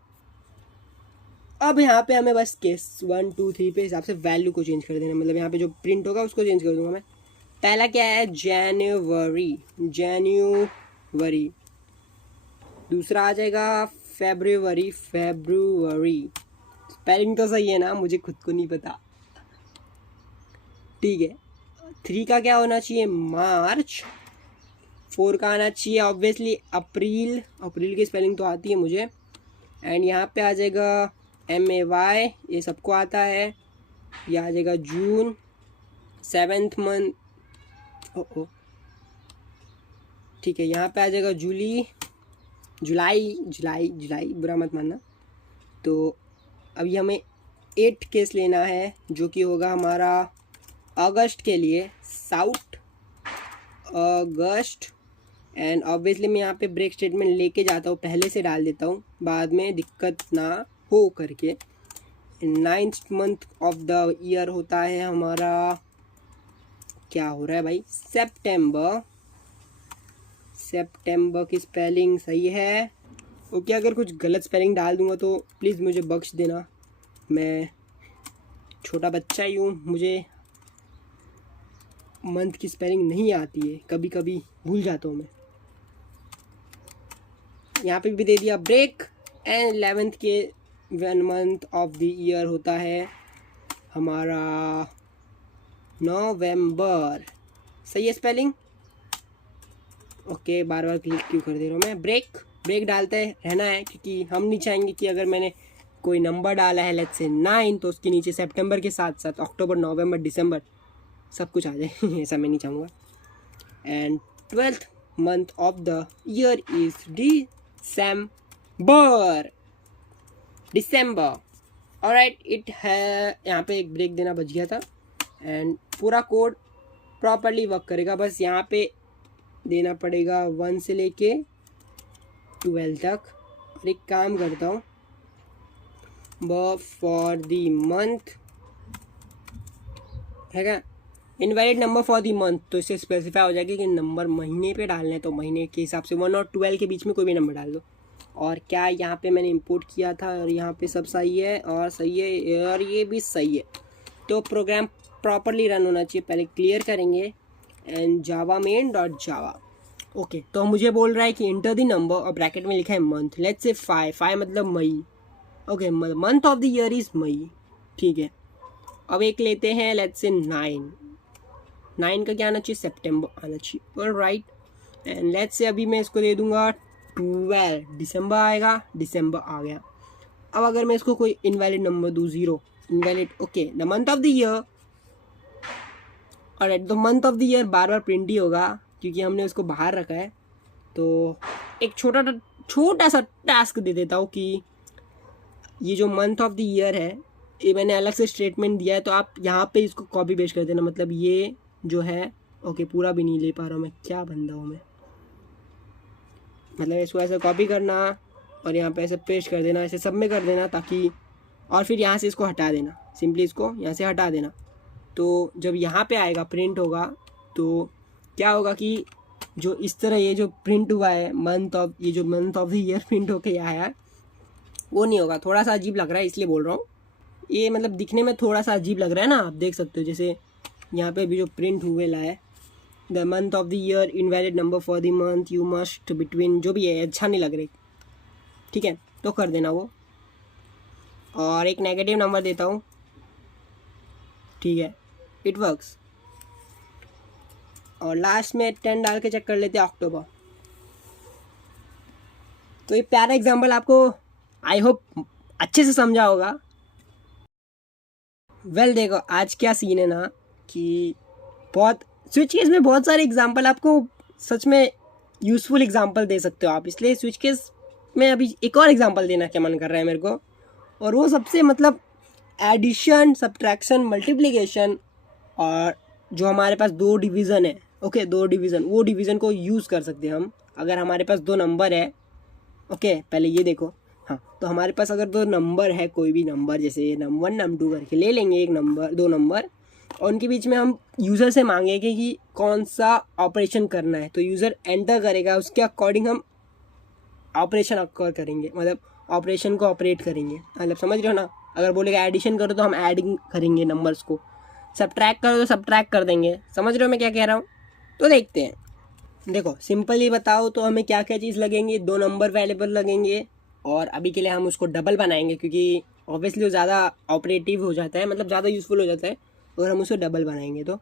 अब यहाँ पे हमें बस केस 1 2 3 पे हिसाब से वैल्यू को चेंज कर देना, मतलब यहाँ पे जो प्रिंट होगा उसको चेंज कर दूंगा मैं। पहला क्या है, जनवरी, जनवरी। दूसरा आ जाएगा फेब्रुवरी, फेब्रुवरी। स्पेलिंग तो सही है ना, मुझे खुद को नहीं पता। ठीक है, 3 का क्या होना चाहिए, मार्च। 4 का आना चाहिए ऑब्वियसली अप्रैल, अप्रैल की स्पेलिंग तो आती है मुझे। एंड यहाँ पे आ जाएगा MAY, ये सबको आता है। ये आ जाएगा जून, 7th मंथ। ओ ठीक है, यहाँ पे आ जाएगा जुलाई, बुरा मत मानना। तो अभी हमें 8 केस लेना है जो कि होगा हमारा अगस्त के लिए, साउथ अगस्त। एंड ऑब्वियसली मैं यहाँ पे ब्रेक स्टेटमेंट लेके जाता हूँ, पहले से डाल देता हूँ बाद में दिक्कत ना हो करके। 9th month of the year होता है हमारा, क्या हो रहा है भाई, सितंबर। सितंबर की स्पेलिंग सही है। ओके, अगर कुछ गलत स्पेलिंग डाल दूंगा तो प्लीज़ मुझे बख्श देना, मैं छोटा बच्चा ही हूँ, मुझे मंथ की स्पेलिंग नहीं आती है, कभी कभी भूल जाता हूँ मैं। यहाँ पे भी दे दिया ब्रेक। एंड 11th के 1 मंथ ऑफ द ईयर होता है हमारा नवंबर। सही है स्पेलिंग। ओके, बार बार क्लिक क्यों कर दे रहा हूँ मैं, ब्रेक डालते रहना है, क्योंकि हम नहीं चाहेंगे कि अगर मैंने कोई नंबर डाला है लेट्स से 9 तो उसके नीचे सितंबर के साथ साथ अक्टूबर, नवंबर, दिसंबर सब कुछ आ जाए ऐसा मैं नहीं चाहूँगा। And 12th month of the year is December. Alright, it है, यहाँ पे एक ब्रेक देना बच गया था। एंड पूरा कोड प्रॉपरली वर्क करेगा, बस यहाँ पे देना पड़ेगा 1 से लेके 12 तक। और एक काम करता हूँ, फॉर द मंथ है क्या, invalid number for the month, तो इससे स्पेसिफाई हो जाएगा कि नंबर महीने पे डालना है, तो महीने के हिसाब से 1 और 12 के बीच में कोई भी नंबर डाल दो। और क्या यहाँ पे मैंने इंपोर्ट किया था और यहाँ पे सब सही है और सही है और ये भी सही है, तो प्रोग्राम प्रॉपरली रन होना चाहिए। पहले क्लियर करेंगे and java main dot java. Okay, तो मुझे बोल रहा है कि इंटर द नंबर और ब्रैकेट में लिखा है मंथ, लेट्स से 5 मतलब मई। Okay, month of the year is May. ठीक है, अब एक लेते हैं लेट्स से 9 का क्या आना चाहिए, सितंबर आना चाहिए। ऑलराइट, एंड लेट्स से अभी मैं इसको दे दूंगा 12, दिसंबर आएगा, दिसंबर आ गया। अब अगर मैं इसको कोई इनवैलिड नंबर दूँ, 0 invalid, okay, the month of the year, और at the month of the year बार बार प्रिंट ही होगा क्योंकि हमने उसको बाहर रखा है। तो एक छोटा सा टास्क दे देता हूँ कि ये जो मंथ ऑफ द ईयर है ये मैंने अलग से स्टेटमेंट दिया है, तो आप यहाँ पे इसको कॉपी पेस्ट कर देना। मतलब ये जो है, ओके पूरा भी नहीं ले पा रहा हूँ मैं, क्या बंदा हूँ मैं। मतलब इसको ऐसे कॉपी करना और यहाँ पे ऐसे पेस्ट कर देना, ऐसे सब में कर देना ताकि, और फिर यहाँ से इसको हटा देना, सिंपली इसको यहाँ से हटा देना। तो जब यहाँ पे आएगा प्रिंट होगा तो क्या होगा कि जो इस तरह ये जो प्रिंट हुआ है ये जो month of the year print होके यहाँ आया है वो नहीं होगा। थोड़ा सा अजीब लग रहा है इसलिए बोल रहा हूँ, ये मतलब दिखने में थोड़ा सा अजीब लग रहा है ना, आप देख सकते हो। जैसे यहाँ पे भी जो प्रिंट हुए ला है, the month of the year invalid number for the month you must between, जो भी है अच्छा नहीं लग रहा, ठीक है, तो कर देना वो। और एक नेगेटिव नंबर देता हूँ, ठीक है, इट वर्क्स। और लास्ट में 10 डाल के चेक कर लेते हैं अक्टूबर। तो ये प्यारा एग्जांपल आपको आई होप अच्छे से समझा होगा। वेल देखो आज क्या सीन है ना कि बहुत स्विच केस में बहुत सारे एग्जांपल आपको सच में यूज़फुल एग्जांपल दे सकते हो आप, इसलिए स्विच केस में अभी एक और एग्जांपल देना क्या मन कर रहा है मेरे को। और वो सबसे मतलब एडिशन, सब्ट्रैक्शन, मल्टीप्लिकेशन, और जो हमारे पास 2 डिवीज़न है, ओके 2 डिवीज़न, वो डिवीज़न को यूज़ कर सकते हैं हम। अगर हमारे पास 2 नंबर है, ओके पहले ये देखो, हाँ तो हमारे पास अगर 2 नंबर है, कोई भी नंबर जैसे नम 1 नम 2 करके ले लेंगे, एक नंबर 2 नंबर, और उनके बीच में हम यूज़र से मांगेंगे कि कौन सा ऑपरेशन करना है, तो यूज़र एंटर करेगा, उसके अकॉर्डिंग हम ऑपरेशन अक्कर करेंगे, मतलब ऑपरेशन को ऑपरेट करेंगे। मतलब समझ रहे हो ना, अगर बोलेगा एडिशन करो तो हम एडिंग करेंगे नंबर्स को, सब्ट्रैक्ट करो तो सब्ट्रैक्ट कर देंगे। समझ रहे हो मैं क्या कह रहा हूँ? तो देखते हैं। देखो सिंपली बताओ तो हमें क्या क्या चीज़ लगेंगी, 2 नंबर वैल्यूबल लगेंगे, और अभी के लिए हम उसको डबल बनाएंगे क्योंकि ऑब्वियसली वो ज़्यादा ऑपरेटिव हो जाता है, मतलब ज़्यादा यूज़फुल हो जाता है अगर हम उसको डबल बनाएंगे तो।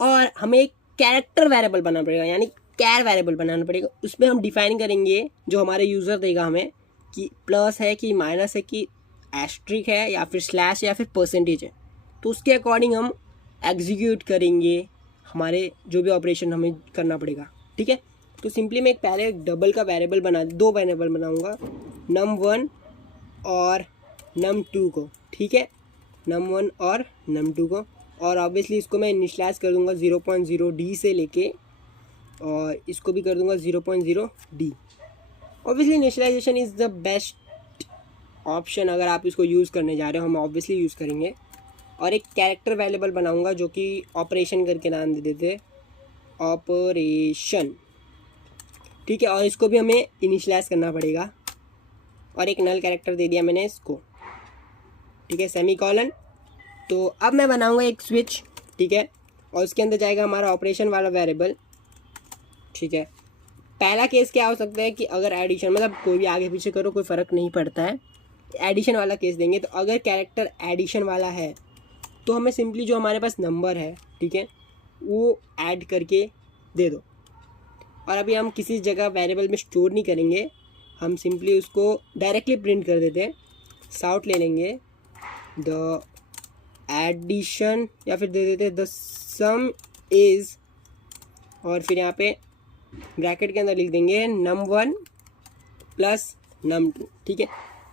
और हमें एक कैरेक्टर वेरिएबल बनाना पड़ेगा, यानी कैर वेरिएबल बनाना पड़ेगा। उसमें हम डिफाइन करेंगे, जो हमारे यूज़र देगा हमें, कि प्लस है कि माइनस है कि एस्ट्रिक है या फिर स्लैश या फिर परसेंटेज है, तो उसके अकॉर्डिंग हम एग्जीक्यूट करेंगे हमारे जो भी ऑपरेशन हमें करना पड़ेगा, ठीक है। तो सिंपली मैं एक पहले डबल का वेरिएबल 2 वेरिएबल बनाऊंगा, num1 और num2 को, ठीक है, num1 और num2 को। और ऑब्वियसली इसको मैं इनिशियलाइज कर दूंगा 0.0 d से लेके, और इसको भी कर दूंगा 0.0 d। Obviously initialization is the best option, अगर आप इसको यूज़ करने जा रहे हो, हम ऑब्वियसली यूज़ करेंगे। और एक कैरेक्टर वेरिएबल बनाऊंगा जो कि ऑपरेशन करके नाम दे देते, ऑपरेशन, ठीक है, और इसको भी हमें इनिशियलाइज करना पड़ेगा। और एक नल कैरेक्टर दे दिया मैंने इसको, ठीक है, सेमीकॉलन। तो अब मैं बनाऊंगा एक स्विच, ठीक है, और उसके अंदर जाएगा हमारा ऑपरेशन वाला वेरिएबल, ठीक है। पहला केस क्या हो सकता है कि अगर एडिशन, मतलब कोई भी आगे पीछे करो कोई फ़र्क नहीं पड़ता है, एडिशन वाला केस देंगे। तो अगर कैरेक्टर एडिशन वाला है तो हमें सिंपली जो हमारे पास नंबर है, ठीक है, वो ऐड करके दे दो। और अभी हम किसी जगह वेरिएबल में स्टोर नहीं करेंगे, हम सिंपली उसको डायरेक्टली प्रिंट कर देते हैं। साउट ले लेंगे द एडिशन, या फिर दे देते द सम इज़, और फिर यहाँ पे ब्रैकेट के अंदर लिख देंगे num1 प्लस num2, ठीक है।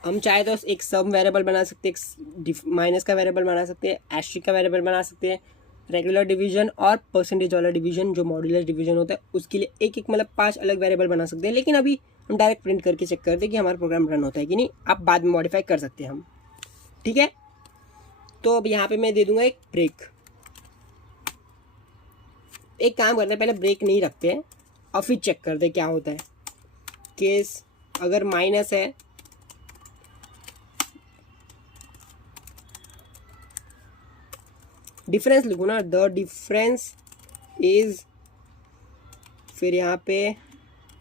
हम चाहे तो एक सम वेरिएबल बना सकते हैं, एक माइनस का वेरिएबल बना सकते हैं, एस्ट्रिक का वेरिएबल बना सकते हैं, रेगुलर डिवीजन और परसेंटेज वाला डिवीजन जो मॉड्यूलर डिवीजन होता है उसके लिए एक एक मतलब 5 अलग वेरिएबल बना सकते हैं। लेकिन अभी हम डायरेक्ट प्रिंट करके चेक करते हैं कि हमारा प्रोग्राम रन होता है कि नहीं, आप बाद में मॉडिफाई कर सकते हैं हम, ठीक है। तो अब यहाँ पे मैं दे दूंगा एक ब्रेक। एक काम करते हैं, पहले ब्रेक नहीं रखते हैं और फिर चेक करते हैं क्या होता है। केस अगर माइनस है डिफरेंस लिखो ना, द डिफरेंस इज, फिर यहाँ पे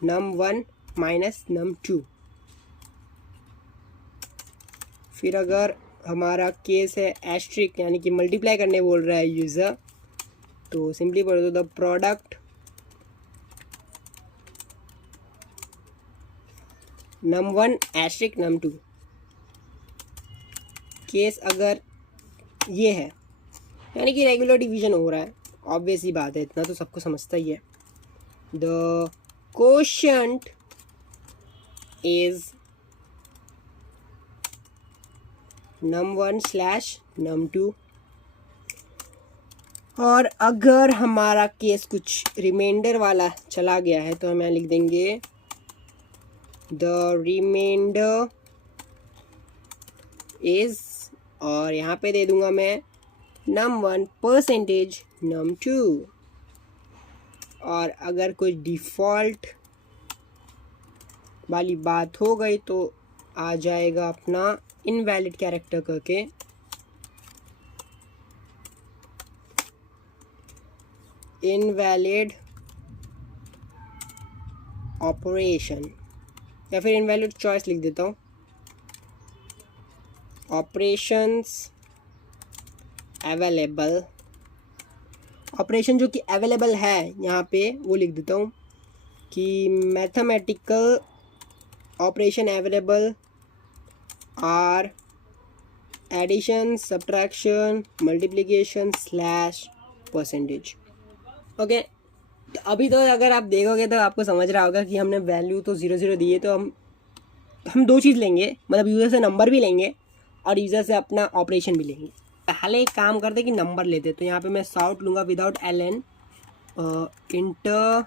num1 माइनस num2। फिर अगर हमारा केस है एस्ट्रिक, यानी कि मल्टीप्लाई करने बोल रहा है यूज़र, तो सिंपली बोल दो the product num1 asterisk num2, case अगर ये है, यानी कि रेगुलर डिवीजन हो रहा है, ऑब्वियस ही बात है, इतना तो सबको समझता ही है। The quotient is num1/num2। और अगर हमारा केस कुछ रिमाइंडर वाला चला गया है तो हम यहाँ लिख देंगे द रिमाइंडर इज, और यहाँ पे दे दूंगा मैं num1%num2। और अगर कुछ डिफ़ॉल्ट वाली बात हो गई तो आ जाएगा अपना इनवैलिड कैरेक्टर करके इनवैलिड ऑपरेशन, या फिर इनवैलिड चॉइस लिख देता हूँ, ऑपरेशंस अवेलेबल। ऑपरेशन जो कि अवेलेबल है यहाँ पे वो लिख देता हूँ कि mathematical operation available are addition, subtraction, multiplication / %। Okay, तो अभी तो अगर आप देखोगे तो आपको समझ रहा होगा कि हमने वैल्यू तो 0 0 दिए, तो हम दो चीज़ लेंगे, मतलब यूज़र से नंबर भी लेंगे और यूज़र से अपना ऑपरेशन भी लेंगे। पहले एक काम करते कि नंबर लेते, तो यहाँ पे मैं सॉर्ट लूँगा without ln, enter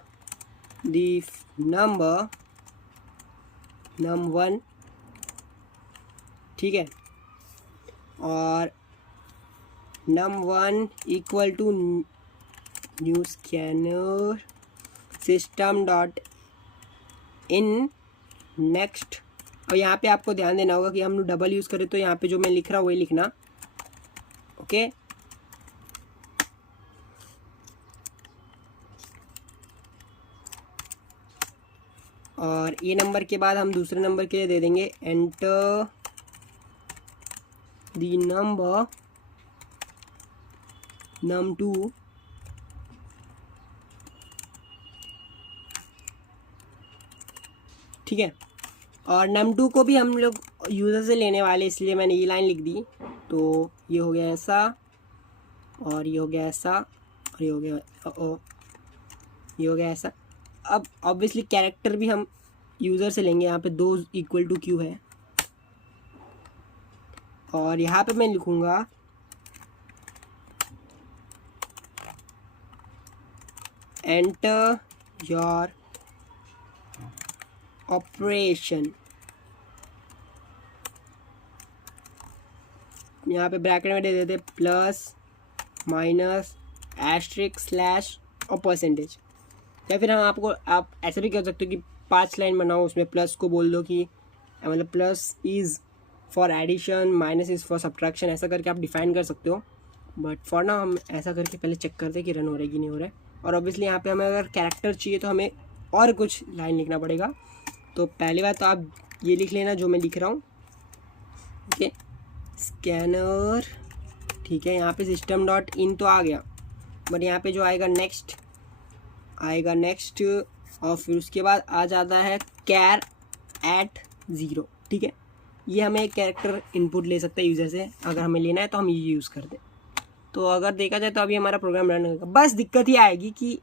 the number num1, ठीक है, और num1 equal to new scanner system dot in next. और यहाँ पे आपको ध्यान देना होगा कि हम लोग डबल यूज़ करें तो यहाँ पे जो मैं लिख रहा हूँ वही लिखना, ओके। और ये नंबर के बाद हम दूसरे नंबर के लिए दे देंगे एंटर द नंबर num2 ठीक है। और num2 को भी हम लोग यूज़र से लेने वाले, इसलिए मैंने ये लाइन लिख दी। तो ये हो गया ऐसा, और ये हो गया ऐसा, और ये हो गया ये हो गया ऐसा। अब ऑब्वियसली कैरेक्टर भी हम यूज़र से लेंगे, यहाँ पे 2 इक्वल टू q है, और यहाँ पे मैं लिखूँगा एंटर योर ऑपरेशन। यहाँ पे ब्रैकेट में दे देते प्लस माइनस एस्ट्रिक स्लैश और %। या फिर हम आप ऐसे भी कह सकते हो कि 5 लाइन बनाओ, उसमें प्लस को बोल दो कि मतलब plus is for addition, minus is for subtraction, ऐसा करके आप डिफाइन कर सकते हो। बट फॉर ना हम ऐसा करके पहले चेक करते हैं कि रन हो रहा है कि नहीं हो रहा है। और ऑब्वियसली यहाँ पे हमें अगर कैरेक्टर चाहिए तो हमें और कुछ लाइन लिखना पड़ेगा। तो पहली बात तो आप ये लिख लेना जो मैं लिख रहा हूँ, ओके, स्कैनर, ठीक है। यहाँ पे सिस्टम डॉट इन तो आ गया, बट यहाँ पे जो आएगा नेक्स्ट और फिर उसके बाद आ जाता है कैर एट 0, ठीक है। ये हमें एक कैरेक्टर इनपुट ले सकता है यूज़र से, अगर हमें लेना है तो हम ये यूज़ कर दें। तो अगर देखा जाए तो अभी हमारा प्रोग्राम रन होगा। बस दिक्कत ही आएगी कि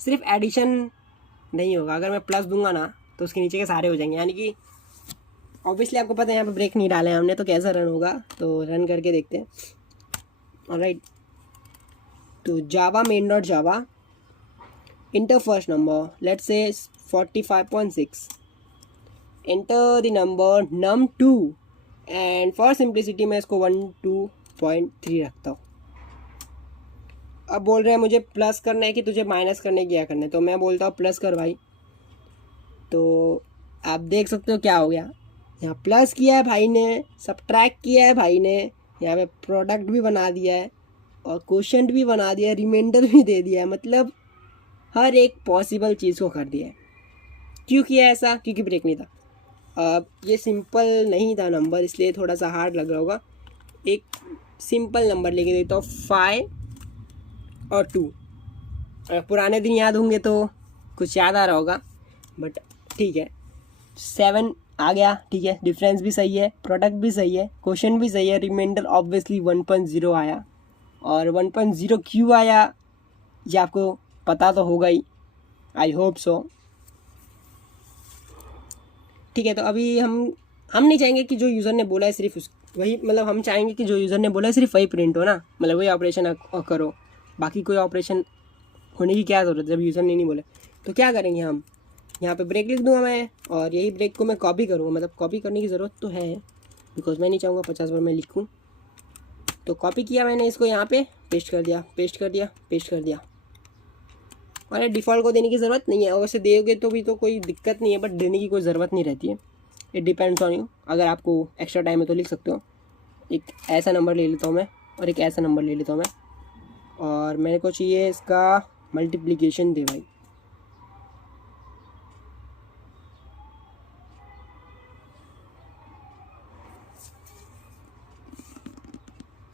सिर्फ एडिशन नहीं होगा, अगर मैं प्लस दूंगा ना तो उसके नीचे के सारे हो जाएंगे, यानी कि ऑब्वियसली आपको पता है यहाँ पे ब्रेक नहीं डाले हमने, तो कैसा रन होगा, तो रन करके देखते हैं। ऑलराइट, तो java main dot java enter first number, let's say 45.6, enter the number num2, and for simplicity मैं इसको 12.3 रखता हूँ। अब बोल रहे हैं मुझे प्लस करना है कि तुझे माइनस करने क्या करना है, तो मैं बोलता हूँ प्लस कर भाई। तो आप देख सकते हो क्या हो गया, यहाँ प्लस किया है भाई ने, सब्ट्रैक्ट किया है भाई ने, यहाँ पे प्रोडक्ट भी बना दिया है और क्वोशंट भी बना दिया है, रिमाइंडर भी दे दिया है, मतलब हर एक पॉसिबल चीज़ को कर दिया है। क्यों किया ऐसा? क्योंकि ब्रेक नहीं था। अब ये सिंपल नहीं था नंबर, इसलिए थोड़ा सा हार्ड लग रहा होगा। एक सिंपल नंबर लेके देता हूँ 5 और 2। पुराने दिन याद होंगे तो कुछ याद आ रहा होगा, बट ठीक है। 7 आ गया, ठीक है, डिफरेंस भी सही है, प्रोडक्ट भी सही है, क्वेश्चन भी सही है, रिमाइंडर ऑब्वियसली 1.0 आया। और 1.0 क्यों आया ये आपको पता तो होगा ही, आई होप सो। ठीक है, तो अभी हम नहीं चाहेंगे कि जो यूज़र ने बोला है सिर्फ वही, मतलब हम चाहेंगे कि जो यूज़र ने बोला है सिर्फ वही प्रिंट हो ना, मतलब वही ऑपरेशन करो, बाकी कोई ऑपरेशन होने की क्या ज़रूरत है जब यूज़र ने नहीं बोला। तो क्या करेंगे हम, यहाँ पे ब्रेक लिख दूंगा मैं, और यही ब्रेक को मैं कॉपी करूँगा, मतलब कॉपी करने की ज़रूरत तो है बिकॉज मैं नहीं चाहूँगा 50 बार मैं लिखूँ। तो कॉपी किया मैंने इसको, यहाँ पे पेस्ट कर दिया, पेस्ट कर दिया, पेस्ट कर दिया। और डिफ़ॉल्ट को देने की ज़रूरत नहीं है, और वैसे दोगे तो भी तो कोई दिक्कत नहीं है, बट देने की कोई ज़रूरत नहीं रहती है। इट डिपेंड्स ऑन यू, अगर आपको एक्स्ट्रा टाइम है तो लिख सकते हो। एक ऐसा नंबर ले लेता हूँ मैं, और एक ऐसा नंबर ले लेता हूँ मैं, और मेरे को चाहिए इसका मल्टीप्लिकेशन दे भाई।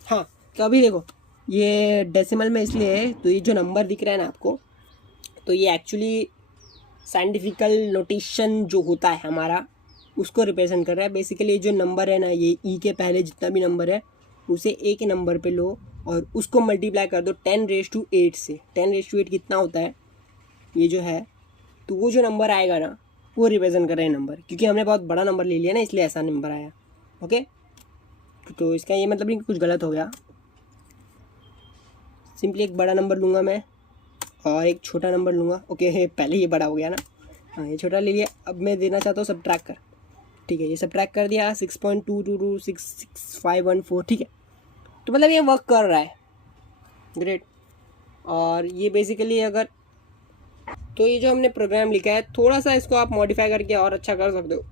हाँ, तो अभी देखो ये डेसिमल में इसलिए है, तो ये जो नंबर दिख रहा है ना आपको, तो ये एक्चुअली साइंटिफिकल नोटेशन जो होता है हमारा उसको रिप्रेजेंट कर रहा है। बेसिकली जो नंबर है ना, ये ई के पहले जितना भी नंबर है उसे एक नंबर पे लो और उसको मल्टीप्लाई कर दो 10⁸ से। 10⁸ कितना होता है ये जो है, तो वो जो नंबर आएगा ना वो रिप्रेजेंट कर रहे हैं नंबर, क्योंकि हमने बहुत बड़ा नंबर ले लिया ना इसलिए ऐसा नंबर आया। ओके, तो इसका ये मतलब नहीं कि कुछ गलत हो गया, सिंपली एक बड़ा नंबर लूँगा मैं और एक छोटा नंबर लूँगा। ओके, पहले ये बड़ा हो गया ना, हाँ ये छोटा ले लिया। अब मैं देना चाहता हूँ सब्ट्रैक्ट कर, ठीक है, ये सब्ट्रैक्ट कर दिया 6.222666514, ठीक है। तो मतलब ये वर्क कर रहा है, ग्रेट। और ये बेसिकली अगर, तो ये जो हमने प्रोग्राम लिखा है थोड़ा सा इसको आप मॉडिफाई करके और अच्छा कर सकते हो,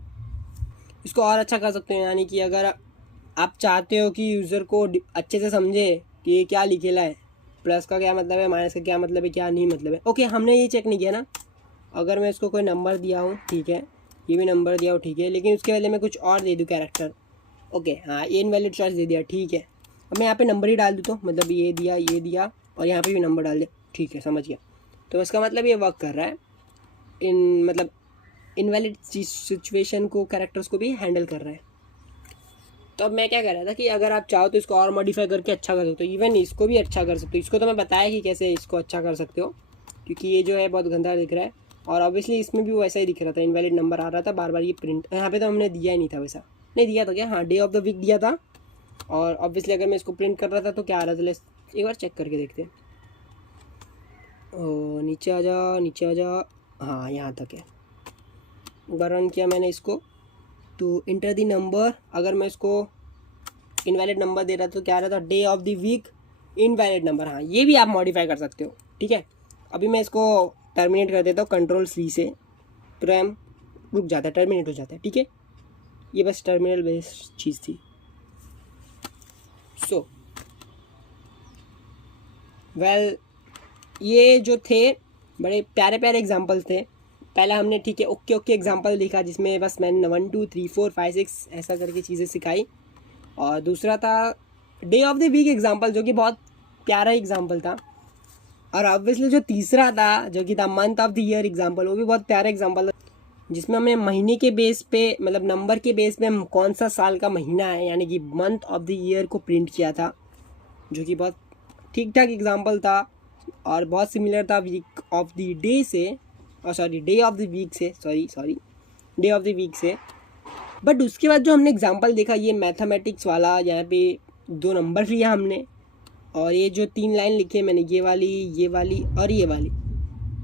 इसको और अच्छा कर सकते हो। यानी कि अगर आप चाहते हो कि यूज़र को अच्छे से समझे कि ये क्या लिखेला है, प्लस का क्या मतलब है, माइनस का क्या मतलब है, क्या नहीं मतलब है। ओके, हमने ये चेक नहीं किया ना, अगर मैं इसको कोई नंबर दिया हूँ, ठीक है, ये भी नंबर दिया हो, ठीक है, लेकिन उसके पहले मैं कुछ और दे दूँ कैरेक्टर। ओके, हाँ ये इनवैलिड चॉइस दे दिया, ठीक है। अब मैं यहाँ पे नंबर ही डाल दूँ, तो मतलब ये दिया और यहाँ पे भी नंबर डाल दिया, ठीक है, समझ गया। तो इसका मतलब ये वर्क कर रहा है, मतलब इनवैलिड सिचुएशन को, कैरेक्टर्स को भी हैंडल कर रहा है। तो अब मैं क्या कह रहा था कि अगर आप चाहो तो इसको और मॉडिफाई करके अच्छा कर सकते हो, इवन इसको भी अच्छा कर सकते हो। इसको तो मैं बताया कि कैसे इसको अच्छा कर सकते हो, क्योंकि ये जो है बहुत गंदा दिख रहा है, और ऑब्वियसली इसमें भी वैसा ही दिख रहा था, इनवैलिड नंबर आ रहा था बार बार। ये प्रिंट यहाँ पे तो हमने दिया ही नहीं था, वैसा नहीं दिया था क्या, हाँ डे ऑफ द वीक दिया था। और ऑब्वियसली अगर मैं इसको प्रिंट कर रहा था तो क्या आ रहा था, एक बार चेक करके देखते हैं। नीचे आ जा, नीचे आ जा, हाँ यहाँ तक है। एक बार रन किया मैंने इसको, तो इंटर द नंबर, अगर मैं इसको इनवैलिड नंबर दे रहा था तो क्या आ रहा था, day of the week invalid number. हाँ ये भी आप मॉडिफाई कर सकते हो, ठीक है। अभी मैं इसको टर्मिनेट कर देता हूँ Ctrl+C से, प्रोग्राम रुक जाता है, टर्मिनेट हो जाता है, ठीक है। ये बस टर्मिनल बेस्ड चीज़ थी। सो वेल, ये जो थे बड़े प्यारे प्यारे एग्जाम्पल थे। पहला हमने, ठीक है, ओके एग्जाम्पल लिखा जिसमें बस मैंने 1 2 3 4 5 6 ऐसा करके चीज़ें सिखाई। और दूसरा था day of the week example, जो कि बहुत प्यारा एग्जाम्पल था। और ऑब्वियसली जो तीसरा था जो कि था month of the year example, वो भी बहुत प्यारा एग्जाम्पल था, जिसमें हमने महीने के बेस पे, मतलब नंबर के बेस पे कौन सा साल का महीना है, यानी कि मंथ ऑफ द ईयर को प्रिंट किया था, जो कि बहुत ठीक ठाक एग्जाम्पल था और बहुत सिमिलर था week of the day say, और sorry day of the week say, sorry day of the week say. But उसके बाद जो हमने एग्जाम्पल देखा, ये मैथमेटिक्स वाला, यहाँ पे 2 नंबर लिया हमने, और ये जो 3 लाइन लिखी है मैंने, ये वाली और ये वाली,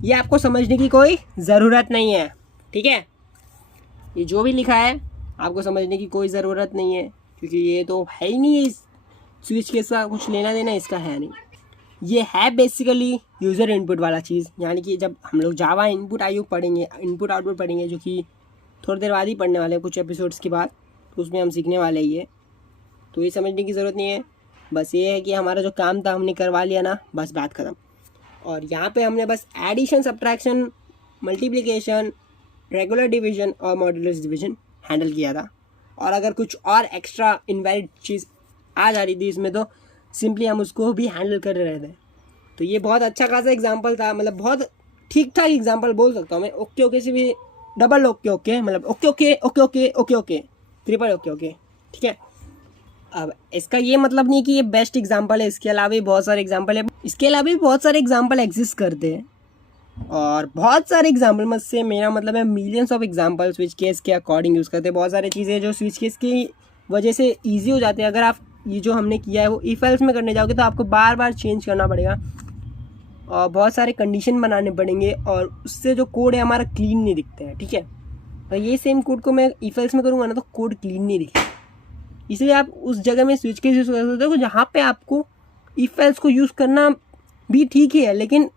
ये आपको समझने की कोई ज़रूरत नहीं है, ठीक है। ये जो भी लिखा है आपको समझने की कोई ज़रूरत नहीं है, क्योंकि ये तो है ही नहीं, इस स्विच के साथ कुछ लेना देना इसका है नहीं। ये है बेसिकली यूज़र इनपुट वाला चीज़, यानी कि जब हम लोग जावा इनपुट आउटपुट पढ़ेंगे, जो कि थोड़ी देर बाद ही पढ़ने वाले हैं, कुछ एपिसोड्स के बाद, तो उसमें हम सीखने वाले ही है। तो ये समझने की ज़रूरत नहीं है, बस ये है कि हमारा जो काम था हमने करवा लिया ना, बस बात ख़त्म। और यहाँ पे हमने बस addition, subtraction, multiplication, regular division और मॉड्यूलस डिवीजन हैंडल किया था। और अगर कुछ और एक्स्ट्रा इनवैलिड चीज़ आ जा रही थी इसमें, तो सिंपली हम उसको भी हैंडल कर रहे थे। तो ये बहुत अच्छा खासा एग्जाम्पल था, मतलब बहुत ठीक ठाक एग्जाम्पल बोल सकता हूँ मैं। ओके से भी डबल ओके ओके, मतलब okay okay okay okay okay okay, triple okay okay, ठीक है। अब इसका ये मतलब नहीं कि ये बेस्ट एग्जांपल है, इसके अलावा भी बहुत सारे एग्जांपल है, इसके अलावा भी बहुत सारे एग्जांपल एग्जिस्ट करते हैं, और बहुत सारे एग्जांपल मत से मेरा मतलब है millions of example switch case के अकॉर्डिंग यूज़ करते हैं। बहुत सारी चीज़ें जो स्विच केस की वजह से ईजी हो जाते हैं। अगर आप ये जो हमने किया है वो इफ एल्स में करने जाओगे तो आपको बार बार चेंज करना पड़ेगा और बहुत सारे कंडीशन बनाने पड़ेंगे, और उससे जो कोड है हमारा क्लीन नहीं दिखता है, ठीक है। और ये सेम कोड को मैं इफ एल्स में करूँगा ना तो कोड क्लीन नहीं दिखेगा, इसलिए आप उस जगह में स्विच केस यूज़ कर सकते हो जहाँ पे आपको इफ एल्स को यूज़ करना भी ठीक है, लेकिन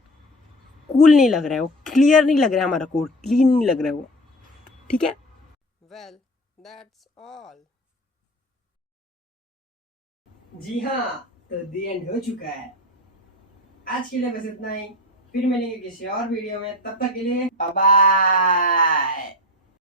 कूल नहीं लग रहा है, वो क्लियर नहीं लग रहा है, हमारा कोड क्लीन नहीं लग रहा है वो, ठीक है। Well that's all. जी हाँ, तो द एंड हो चुका है। आज के लिए बस इतना ही, फिर मिलेंगे किसी और वीडियो में, तब तक के लिए बाय बाय।